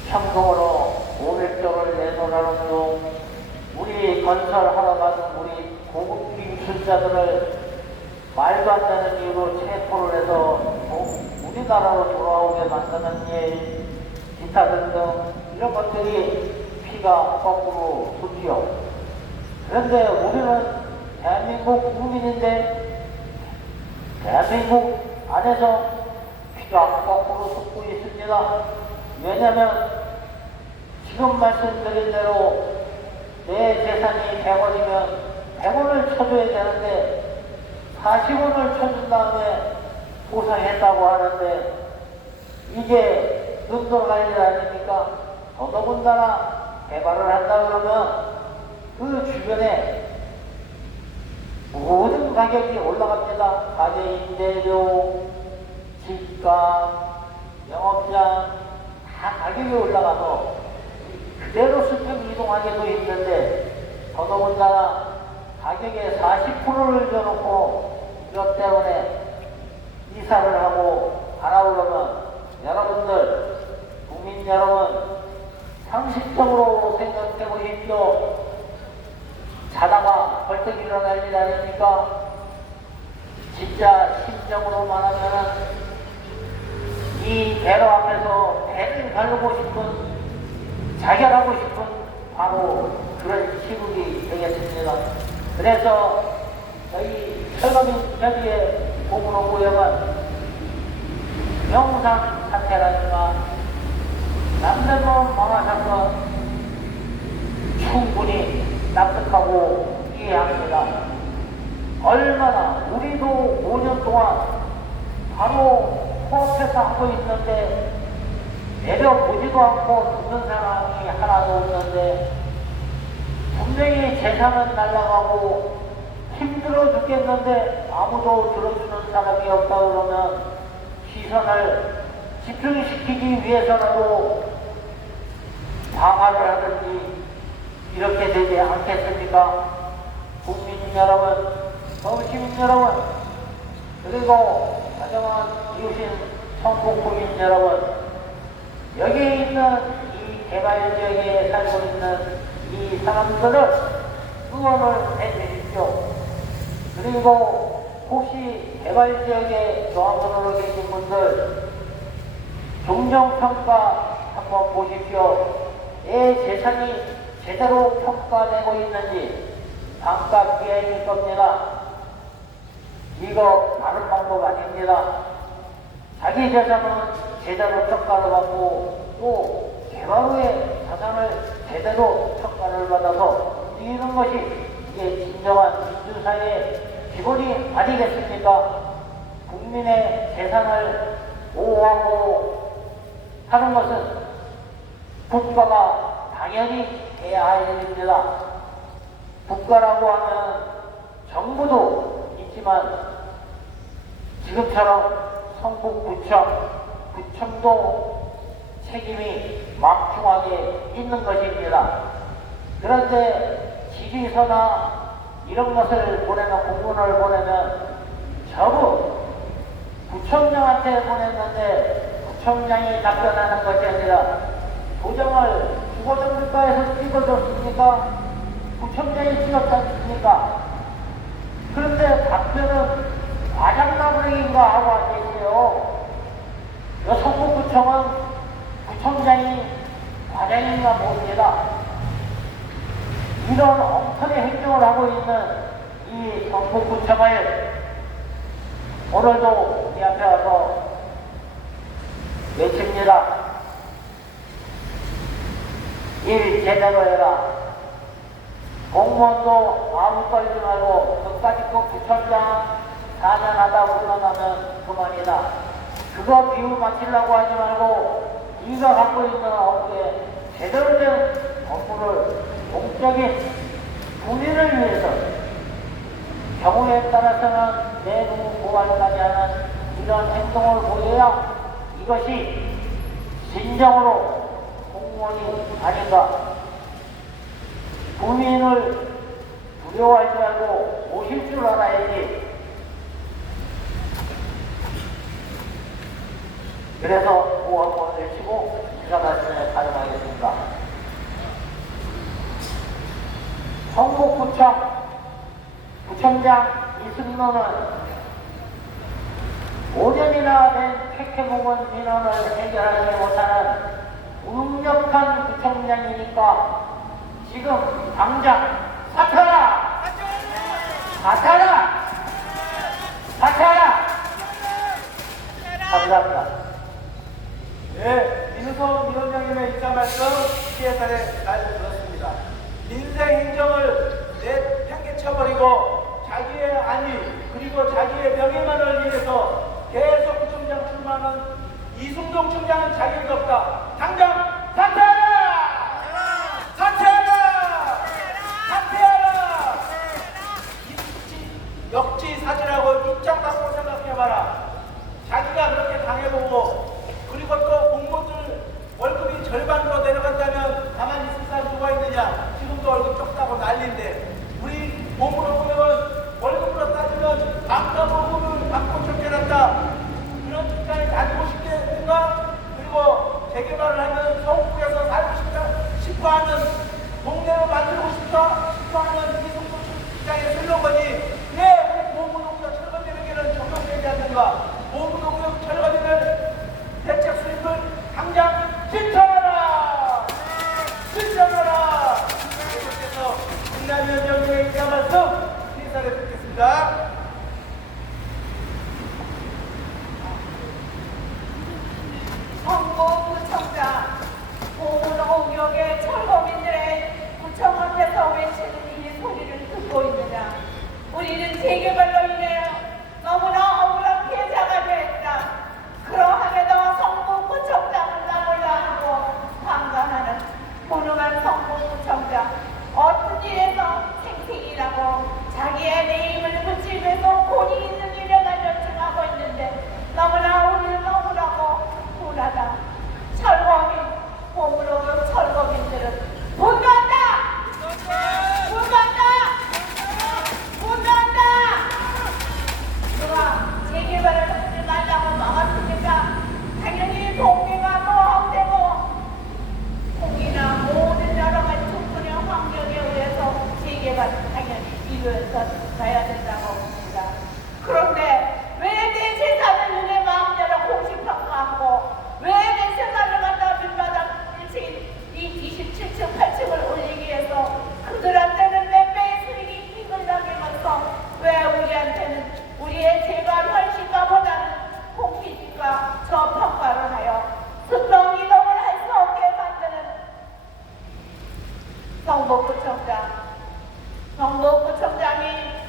현금으로 500조를 내놓으라는 둥 우리 건설하러 가는 우리 고급 기술자들을 말도 안 되는 이유로 체포를 해서 우리나라로 돌아오게 만드는 일, 기타 등등 이런 것들이 피가 거꾸로 솟지요. 그런데 우리는 대한민국 국민인데 대한민국 안에서 피가 거꾸로 솟고 있습니다. 왜냐하면 지금 말씀드린 대로 내 재산이 100원이면 100원을 쳐줘야 되는데 40원을 쳐준 다음에 보상했다고 하는데 이게 눈 돌아갈 일 아닙니까? 더더군다나 개발을 한다 그러면 그 주변에 모든 가격이 올라갑니다. 가게 임대료, 집값, 영업장 다 가격이 올라가서 그대로 수평 이동하게 돼 있는데 더더군다나 가격에 40%를 줘놓고 이것 때문에 이사를 하고 가라오려면 여러분들, 국민 여러분 상식적으로 생각해 보십시오. 자다가 벌떡 일어날 일 아닙니까? 진짜 심정으로 말하면 이 배로 앞에서 배를 가르고 싶은, 자결하고 싶은 바로 그런 시국이 되겠습니다. 그래서 저희 철거민 협의회 공무원 구역은 영상 사태라든가 남대문 망화 사건 충분히 납득하고 이해합니다. 얼마나 우리도 5년 동안 바로 코앞에서 하고 있는데 내려보지도 않고 듣는 사람이 하나도 없는데 분명히 재산은 날아가고 힘들어 죽겠는데 아무도 들어주는 사람이 없다 그러면 시선을 집중시키기 위해서라도 방화를 하든지 이렇게 되지 않겠습니까? 국민 여러분, 서울시민 여러분, 그리고 가정한 이웃인 성북구민 여러분, 여기에 있는 이 개발지역에 살고 있는 이 사람들을 응원을 해주십시오. 그리고 혹시 개발지역에 조합원으로 계신 분들 종정평가 한번 보십시오. 내 재산이 제대로 평가되고 있는지 반값 비하일 겁니다. 이거 다른 방법 아닙니다. 자기 재산은 제대로 평가를 받고 또 개발 후에 자산을 제대로 평가를 받아서 움직이는 것이 이게 진정한 민주사회의 기본이 아니겠습니까? 국민의 재산을 보호하고 하는 것은 국가가 당연히 해야 할 일입니다. 국가라고 하면 정부도 있지만 지금처럼 성북구청, 구청도 책임이 막중하게 있는 것입니다. 그런데 지휘서나 이런 것을 보내면, 공문을 보내면 전부 구청장한테 보냈는데 구청장이 답변하는 것이 아니라 도장을 주거정물과에서 찍어줬습니까? 구청장이 찍었지 않습니까? 그런데 답변은 과장나부랭인가 하고 앉아있어요. 성북구청은 구청장이 과장인가 봅니다. 이런 엉터리 행정을 하고 있는 이 성북구청을 오늘도 이 앞에 와서 외칩니다. 일 제대로 해라. 공무원도 아무 떨지 말고 끝까지 꼭 부천장 4년 하다 물러나면 그만이다. 그거 비유 맞추려고 하지 말고 네가 갖고 있는 업계에 제대로 된 업무를 공적인 군인을 위해서 경우에 따라서는 내부 보완까지 하는 이런 행동을 보여야 이것이 진정으로 공무원이 아닌가. 국민을 두려워하지 말고 모실 줄 알아야지. 그래서 구호한번 외치고 인사 말씀에 가름하겠습니다. 성북구청 부청장 이승로는 5년이나 된 택해묵은 민원을 해결하지 못하는 무능력한 구청장이니까 지금 당장 사퇴하라! 사퇴하라! 사퇴하라! 감사합니다. 네, 민우성 위원장님의 인사 말씀 피해살에 잘 들었습니다. 민생 행정을 내팽개쳐버리고 자기의 안위 그리고 자기의 명예만을 위해서 계속 구청장 출마하는 이승동 총장은 자격이 없다. 당장 사퇴하라! 사퇴하라! 사퇴하라! 역지사지라고 입장 바꾸고 생각해봐라. 자기가 그렇게 당해보고 그리고 또 공무원들 월급이 절반으로 내려간다면 가만히 있을 사람 누가 있느냐. 지금도 월급 적다고 난리인데 우리 몸으로 보면 월급으로 따지면 감가보험을 받고 쫓겨났다. 그런 직장에 다니고 싶겠는가? 그리고 재개발을 하면 서울에서 살고 싶어 하는 동네를 만들고 싶어 하는 이승도 직장의 슬로건이 왜 우리 보험노동자 철거되는게는 적용되지 않는가? 보험노동 철거되는 대책 수립을 당장 신청하라! 신청하라! 계속해서 국남위원장님의 인사 말씀 인사를 듣겠습니다. 성북구청장 보문옥역의 철거민들의 구청 앞에서 외치는 이 소리를 듣고 있느냐. 우리는 재개발로 인해 너무나 억울한 피해자가 되었다. 그러함에도 성북구청장을 나몰라 하고 방관하는 무능한 성북구청장. 어떤 일에서 생생이라고 자기의 네임을 붙이기 위해서 본인이 있는 일에만 열중하고 있는데 너무나 우리는 억울하고 분하다. 철거민, 보물옥역 철거민들은 분노한다! 분노한다! 분노한다! 누가 재개발을 하지 말라고 막았으니까 당연히 동네가 노후되고 공기나 모든 여러 가지 조건의 환경에 의해서 재개발 당연히 이루어져 가야 된다고 봅니다. 그런데 왜 내 재산을 눈에 마음대로 공시평가하고 왜 내 재산을 갖다 밑바닥 1층, 27층, 8층을 올리기 위해서 그들한테는 몇 배의 수익이 이끌나면서 왜 우리한테는 우리의 재발 훨씬가보다는 공피지가 저평가를 하여 수평 이동을 할 수 없게 만드는 성북구청장이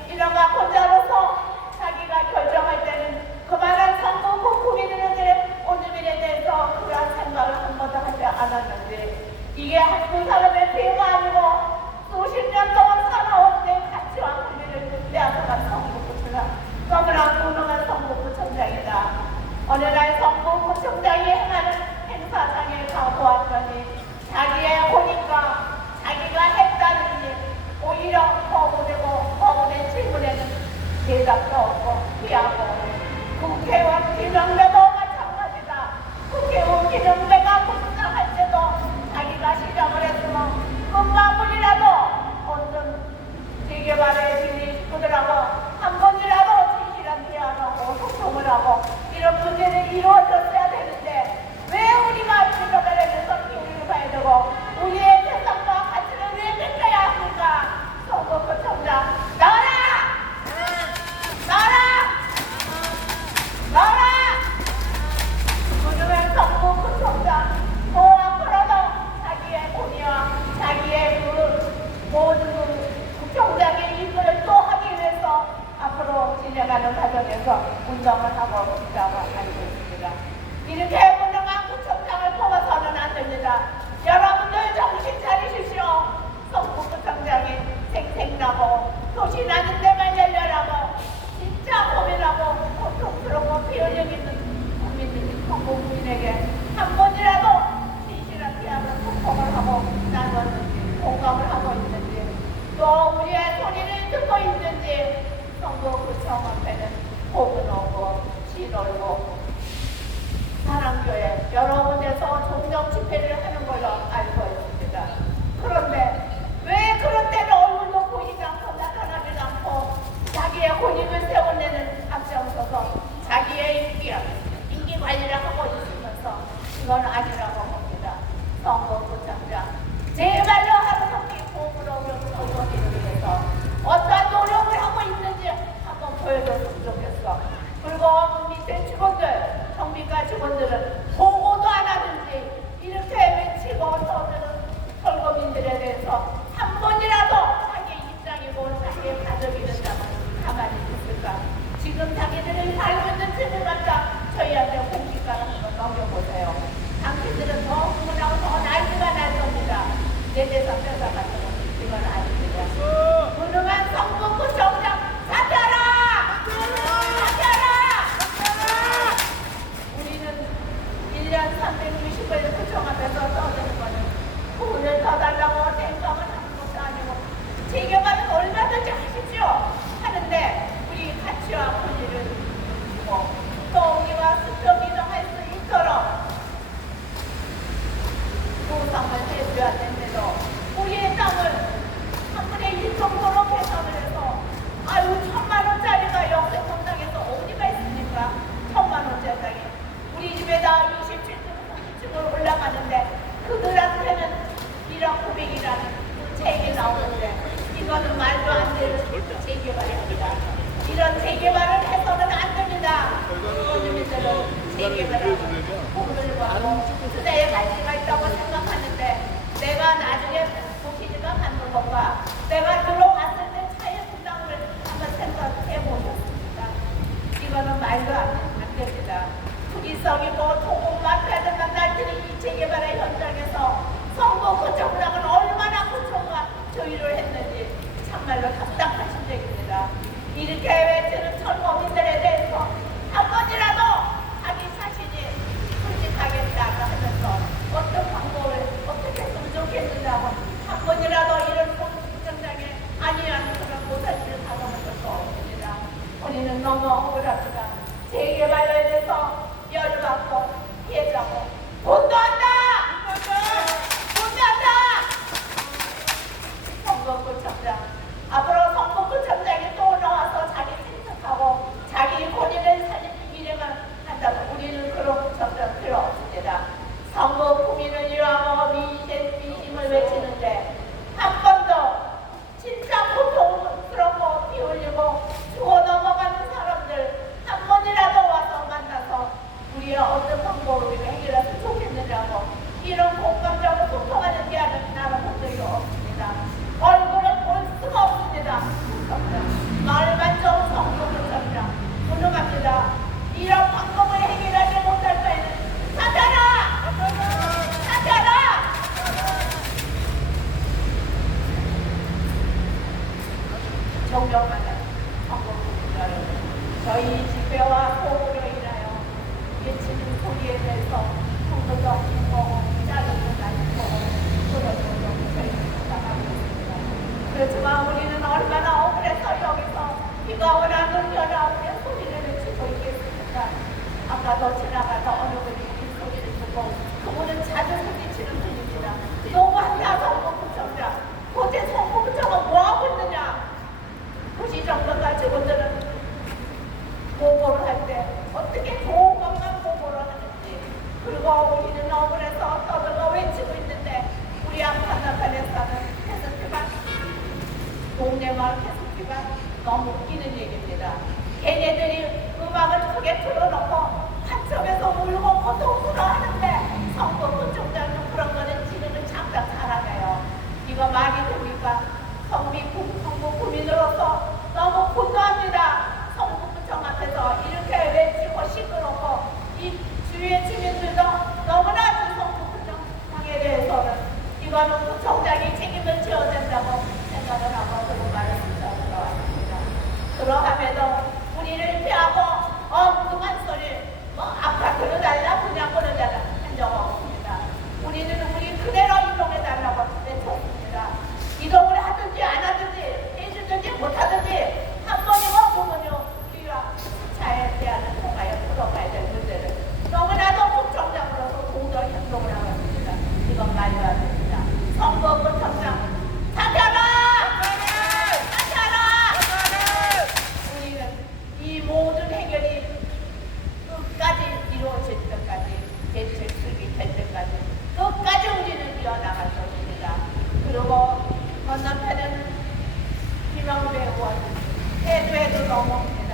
이런가 혼자로서 자기가 결정할 때는 그만한 성북구 국민들의 온누민에 대해서 그러한 생각을 한 번도 하지 않았는데 이게 한두 사람의 피해가 아니고 수십 년 동안 살아온 내 가치와 권리를 빼앗아간 성북구청장, 너무나 무능한 성북구청장이다. 어느 날 성북구청장이 행하는 행사장에 가보았더니 자기의 혼인과 자기가 했다는 일 오히려 허무된 질문에는 대답도 없고 피하고 국회의원 김영배도 마찬가지다. 국회의원 김영배가 국장할 때도 자기가 시작을 했으면 끝마무리라도 어떤 재개발의 진리 식구들하고 한 번이라도 진실한 대화를 하고 소통을 하고 이런 문제는 이루어졌어야 되는데 왜 우리가 재개발에 대해서 기회를 봐야 되고 우리의 세상과 가치를 왜 뺏겨야 합니까? 성북구청장 나와라! 나와라! 나와라! 진행하는 과정에서 운동을 하고 있다고 알고 있습니다. 이렇게 무능한 구청장을 뽑아서는 안 됩니다. 여러분들 정신 차리십시오. 성북구청장이 생생나고 도시 나는 데만 열려라고 진짜 고민하고 고통스럽고 피 흘림 있는 국민들이 성북구민에게 한 번이라도 진실한 피아노 소통을 하고 나눴는지 공감을 하고 있는지 또 우리의 소리를 듣고 있는지 성북구청 앞에는 복은 오고 신올고 사랑교회 여러 군데서 종종 집회를 하는 걸로 알고 있습니다. 그런데 왜 그런 때는 얼굴도 보이지 않고 나타나지 않고 자기의 혼인을 세워내는 앞장서서 자기의 인기 관리를 하고 있으면서 이건 아니라고 봅니다. 성북구청장 제발로 하루속히 보물로 선거기를 위해서 어떤 노력을 하고 있는지 한번 보여줬으면 좋겠어. 그리고 밑에 직원들 정비과 직원들은 보고도 안 하는지 이렇게 외치고 떠드는 설거민들에 대해서 한 번이라도 자기 입장이고 자기의 가족이 된다면 가만히 있을까? 지금 자기들을 살고 있는 집을 갖다 저희한테 공기가를 한번 넘겨보세요. 당신들은 더 흥분하고 더 난리가 날 겁니다. 내 재산 뺏어가지고 이건 아닙니다. 무능한 성북구청장 사퇴하라! 사퇴하라! 우리는 1년 360일 구청 앞에서 떠드는 거는 돈을 더 달라고 땡깡을 하는 것도 아니고 재개발은 얼마든지 하십시오 하는데 우리 가치와 권리를 주고 또 우리가 수평 이동할 수 있도록 보상을 해줘야 되는데도 우리의 땅을 3분의 1 정도로 계산을 해서 아유 1,000만원짜리가 역세 성당에서 어디가 있습니까? 1,000만원짜리 땅이 우리 집에다 27층 30층으로 올라가는데 그들한테는 1억 900이라는 책이 나오는데 이거는 말도 안 되는 재개발입니다. 이런 재개발을 해서는 안 됩니다. 주민들은 재개발을 공들과 투자에 관심이 있다고 생각하는데 내가 나중에 도시지가 갖는 것과 내가 들어왔을 때 차의 부담을 한번 생각해 보셨습니다. 이거는 말도 안 됩니다. 투기성이고 통곡만 패드만 날뛰는 이 재개발의 현장에서 성북구청장은 얼마나 구청과 조율을 했는지 정말로 답답하신 얘기입니다. 이렇게 외치는 철거민들에 대해서 한 번이라도 자기 자신이 솔직하겠다고 하면서 어떤 방법을 어떻게 했으면 좋겠느냐고 한 번이라도 이런 성북구청장의 아니한 그런 모사지를 당하는 것도 없습니다. 우리는 너무 억울합니다. 재개발에 대해서 열받고 피해자고 돈도 한다! 돈도 한다! 성북구청장 앞으로 성북구청장이 또 나와서 자기 생각하고 자기 본인을 살리는 일에만 한다면 우리는 그런 구청장 필요 없습니다. 성북 국민을 위하고 민심을 외치는데 한 번도 진짜 고통스럽고 피 흘리고 죽어 넘어가는 사람들 한 번이라도 와서 만나서 우리의 어떤 방법으로 해결해서 좋겠느냐고 이런 공감적으로 소통하는 대화는 나는 본 적이 없습니다. 얼굴을 볼 수가 없습니다. 말만 좋은 성북구청장 무능합니다. 이런 방법을 해결하지 못할 바에는 사퇴하라! 사퇴하라! 존경하는 성북구민 여러분, 저희 집회와 소으로 인하여 외치는 소리에 대해서 성도가 힘고 짜증도 나고 그러고도 저희는 나가고 있습니다. 그렇지만 우리는 얼마나 억울해서 여기서 비가 오나 눈이 오나 우리의 소리를 외치고 있겠습니까? 아까도 지나가서 어느 분이 이 소리를 듣고 그분은 자주 소리치는 분입니다. 너무한다 성북구청장. 도대체 성북구청은 뭐하고 있느냐? 도시정부가 직원들은 보고를 할 때 어떻게 좋은 것만 보고를 하는지 그리고 우리는 억울해서 떠들고 외치고 있는데 우리 앞판에서 사는 해수기관 동네 마을 해수기관 너무 웃기는 얘기입니다. 걔네들이 음악을 크게 틀어놓고 한쪽에서 울고 고통스러워하는데 성북구청장은 그런 거는 지금은 잠깐 살아가요. 이거 말이 됩니까? 성북구민으로서 너무 분노합니다. 성북구청장 주위의 주민들도 너무나 주성부 구청장에 대해서는 이거는 구청장이 책임을 져야 된다고 생각을 하고 그런 말을 들어왔습니다. 그러함에도 우리를 피하고 엉뚱한 소리 아파트를 달라 분양권을 달라 한 적 없습니다. 우리는 우리 그대로 이동해달라고 외쳤습니다. 이동을 하든지 안 하든지 해주든지 못하든지 한 번이고 두 번이고 우리가 차에 대한 통과에 풀어가야 될 문제를 너무나도 국정장으로서 공정 행동을 하고 있습니다. 이건 말이 안 됩니다. 선거구청장 사퇴하라! 사퇴하라! 우리는 이 모든 해결이 끝까지 이루어질 때까지 대책술이 될 때까지 끝까지 우리는 이어나갈 것입니다. 그리고 건너편은 김영배 의원 해도 넘어옵니다.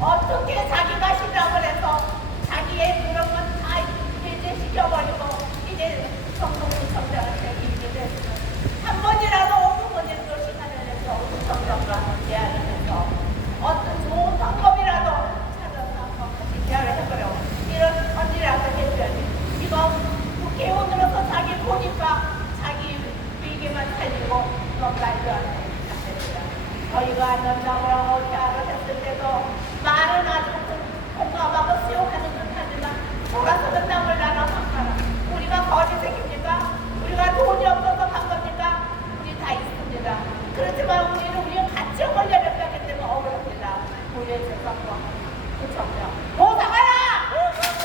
어떻게 자기가 시작을 해서 자기의 그런 건 다 해제시켜버리고 이제 성동구청장한테 이게 됐으면 한 번이라도 5분이라도 시간을 내서 구청장과 대화를 해서 어떤 좋은 방법이라도 찾아서 한번 같이 대화를 해보려고 이런 언니라도 해줘야지. 이거 국회의원으로서 자기 보니까 자기 위기만 살리고 넘갈도 안 됩니다. 저희가 안전장으로 대화를 했을 때도 말은 아주 공감하고 수용하는 듯하지만 돌아서는 땅을 나눠 상관하 우리가 거짓 생깁니까? 우리가 돈이 없어서 간 겁니까? 우리 다 있습니다. 그렇지만 우리가 같이 걸려야 되기 때문에 억울합니다. 우리의 생각과 구청장 보상하라!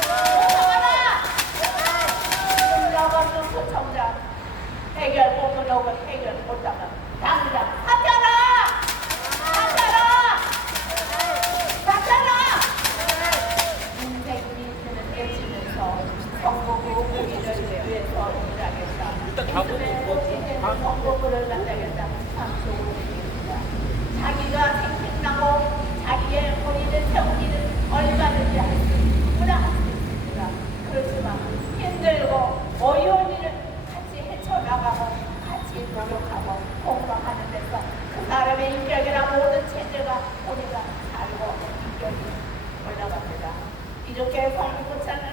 보상하라! 능력 없는 구청장 해결 공무력을 해결 못하면 당장 사퇴하라! 사퇴하라! 사퇴하라! 인생 민생을 깨치면서 성공구 우리를 위해서 일하겠다. 이제는 성공구를 만나겠다. 참 좋은 얘기입니다. 자기가 생각나고 자기의 본인을 세우기는 얼마든지 할 수 있구나 할 수 있습니다. 그렇지만 힘들고 어려운 일을 같이 헤쳐나가고 같이 노력하고 공부하는 데서 그 사람의 인격이나 모든 체제가 우리가 살고 인격이 올라갑니다. 이렇게 성부구청은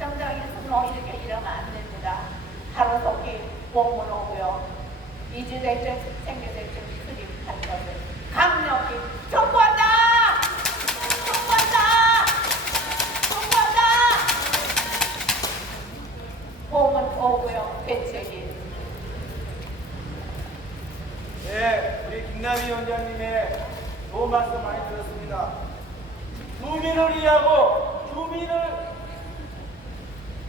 정장에서 이렇게 이러면 안 됩니다. 하루속히 몸을 오고요. 이주대책, 생계대책 수립할 것을 강력히 촉구한다! 촉구한다! 촉구한다! 몸은 오고요. 대책이 네, 우리 김남희 원장님의 좋은 말씀 많이 들었습니다. 주민을 이해하고 주민을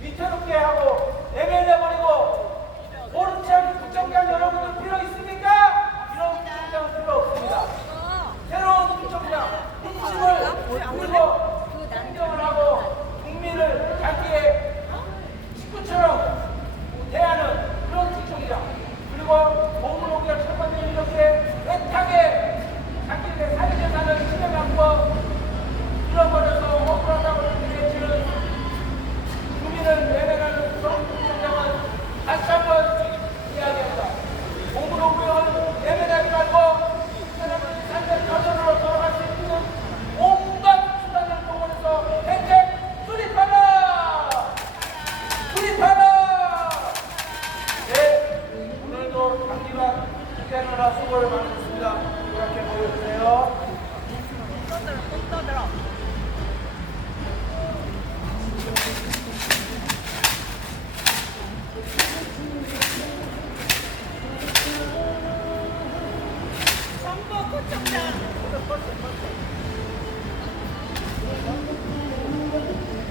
위태롭게 하고 내버려버리고 옳지 않은 구청장 여러분들 필요 있습니까? 이런 구청장 필요 없습니다. 새로운 구청장 민심을 그리고 행정을 하고 국민을 자기의 식구처럼 대하는 그런 구청장 그리고 몸을 오기가 첫 번째 이렇게 애타게 자기의 사회재산을 침해받고 잃어버려서 억울하다고 얘기해주는 국민을 외면하는 그런 구청장은 다시 한번 이야기합니다. 몸을 오구역을 외면하지 말고 이 사람을 삶의 저절로 돌아갈 수 있는 온갖 수단을 동원해서 대책 수립하라! 수립하라! 네, 오늘도 장기간 기대하느라 수고를 많으셨습니다. 이렇게 모여주세요.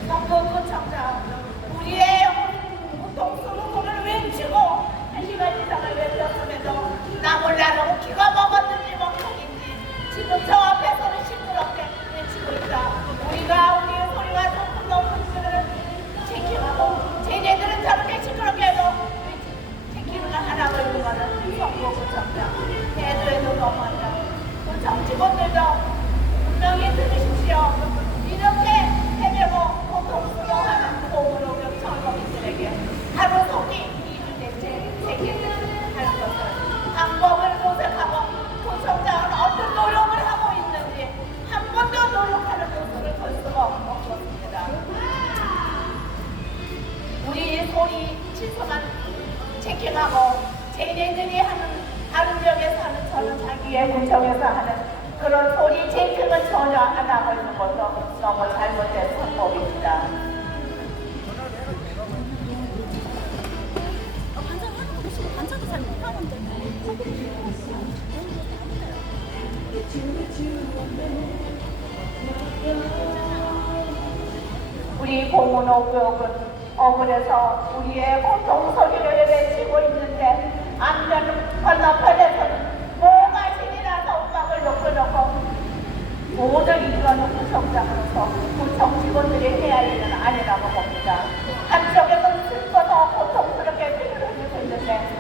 성북구청장 우리의 동수로를 외치고 1시간 이상을 외쳤음에도 나 몰라도 기가 먹었는지 먹혔는지 지금 저 앞에서는 시끄럽게 외치고 있다. 우리가 우리의 소리가 조금 높은 수를 지키고 쟤네들은 저렇게 시끄럽게 해도 지키는 걸 하라고 있는 거는 성북구청장 대도에도 너무한다. 구청 직원들도 분명히 들으십시오. 이렇게 헤매고 고통스러워하는 공무원력 청소민들에게 하루속히 이주 대책 생계를 할 것을 방법을 모색하고 구청장은 어떤 노력을 하고 있는지 한 번도 노력하는 모습을 볼 수가 없었습니다. 구청에서 하는 그런 소리 체크는 전혀 안 하고 있는 것도 너무 잘못된 방법입니다. 반찬도 잘 못하는데. 우리 고문옥역은 억울해서 우리의 고통 소리를 외치고 있는데 안전 건너편에서는 모가신이라서 음악을 높여놓고 모든 이거는 구청장으로서 구청 직원들이 해야 할 일은 아니라고 봅니다.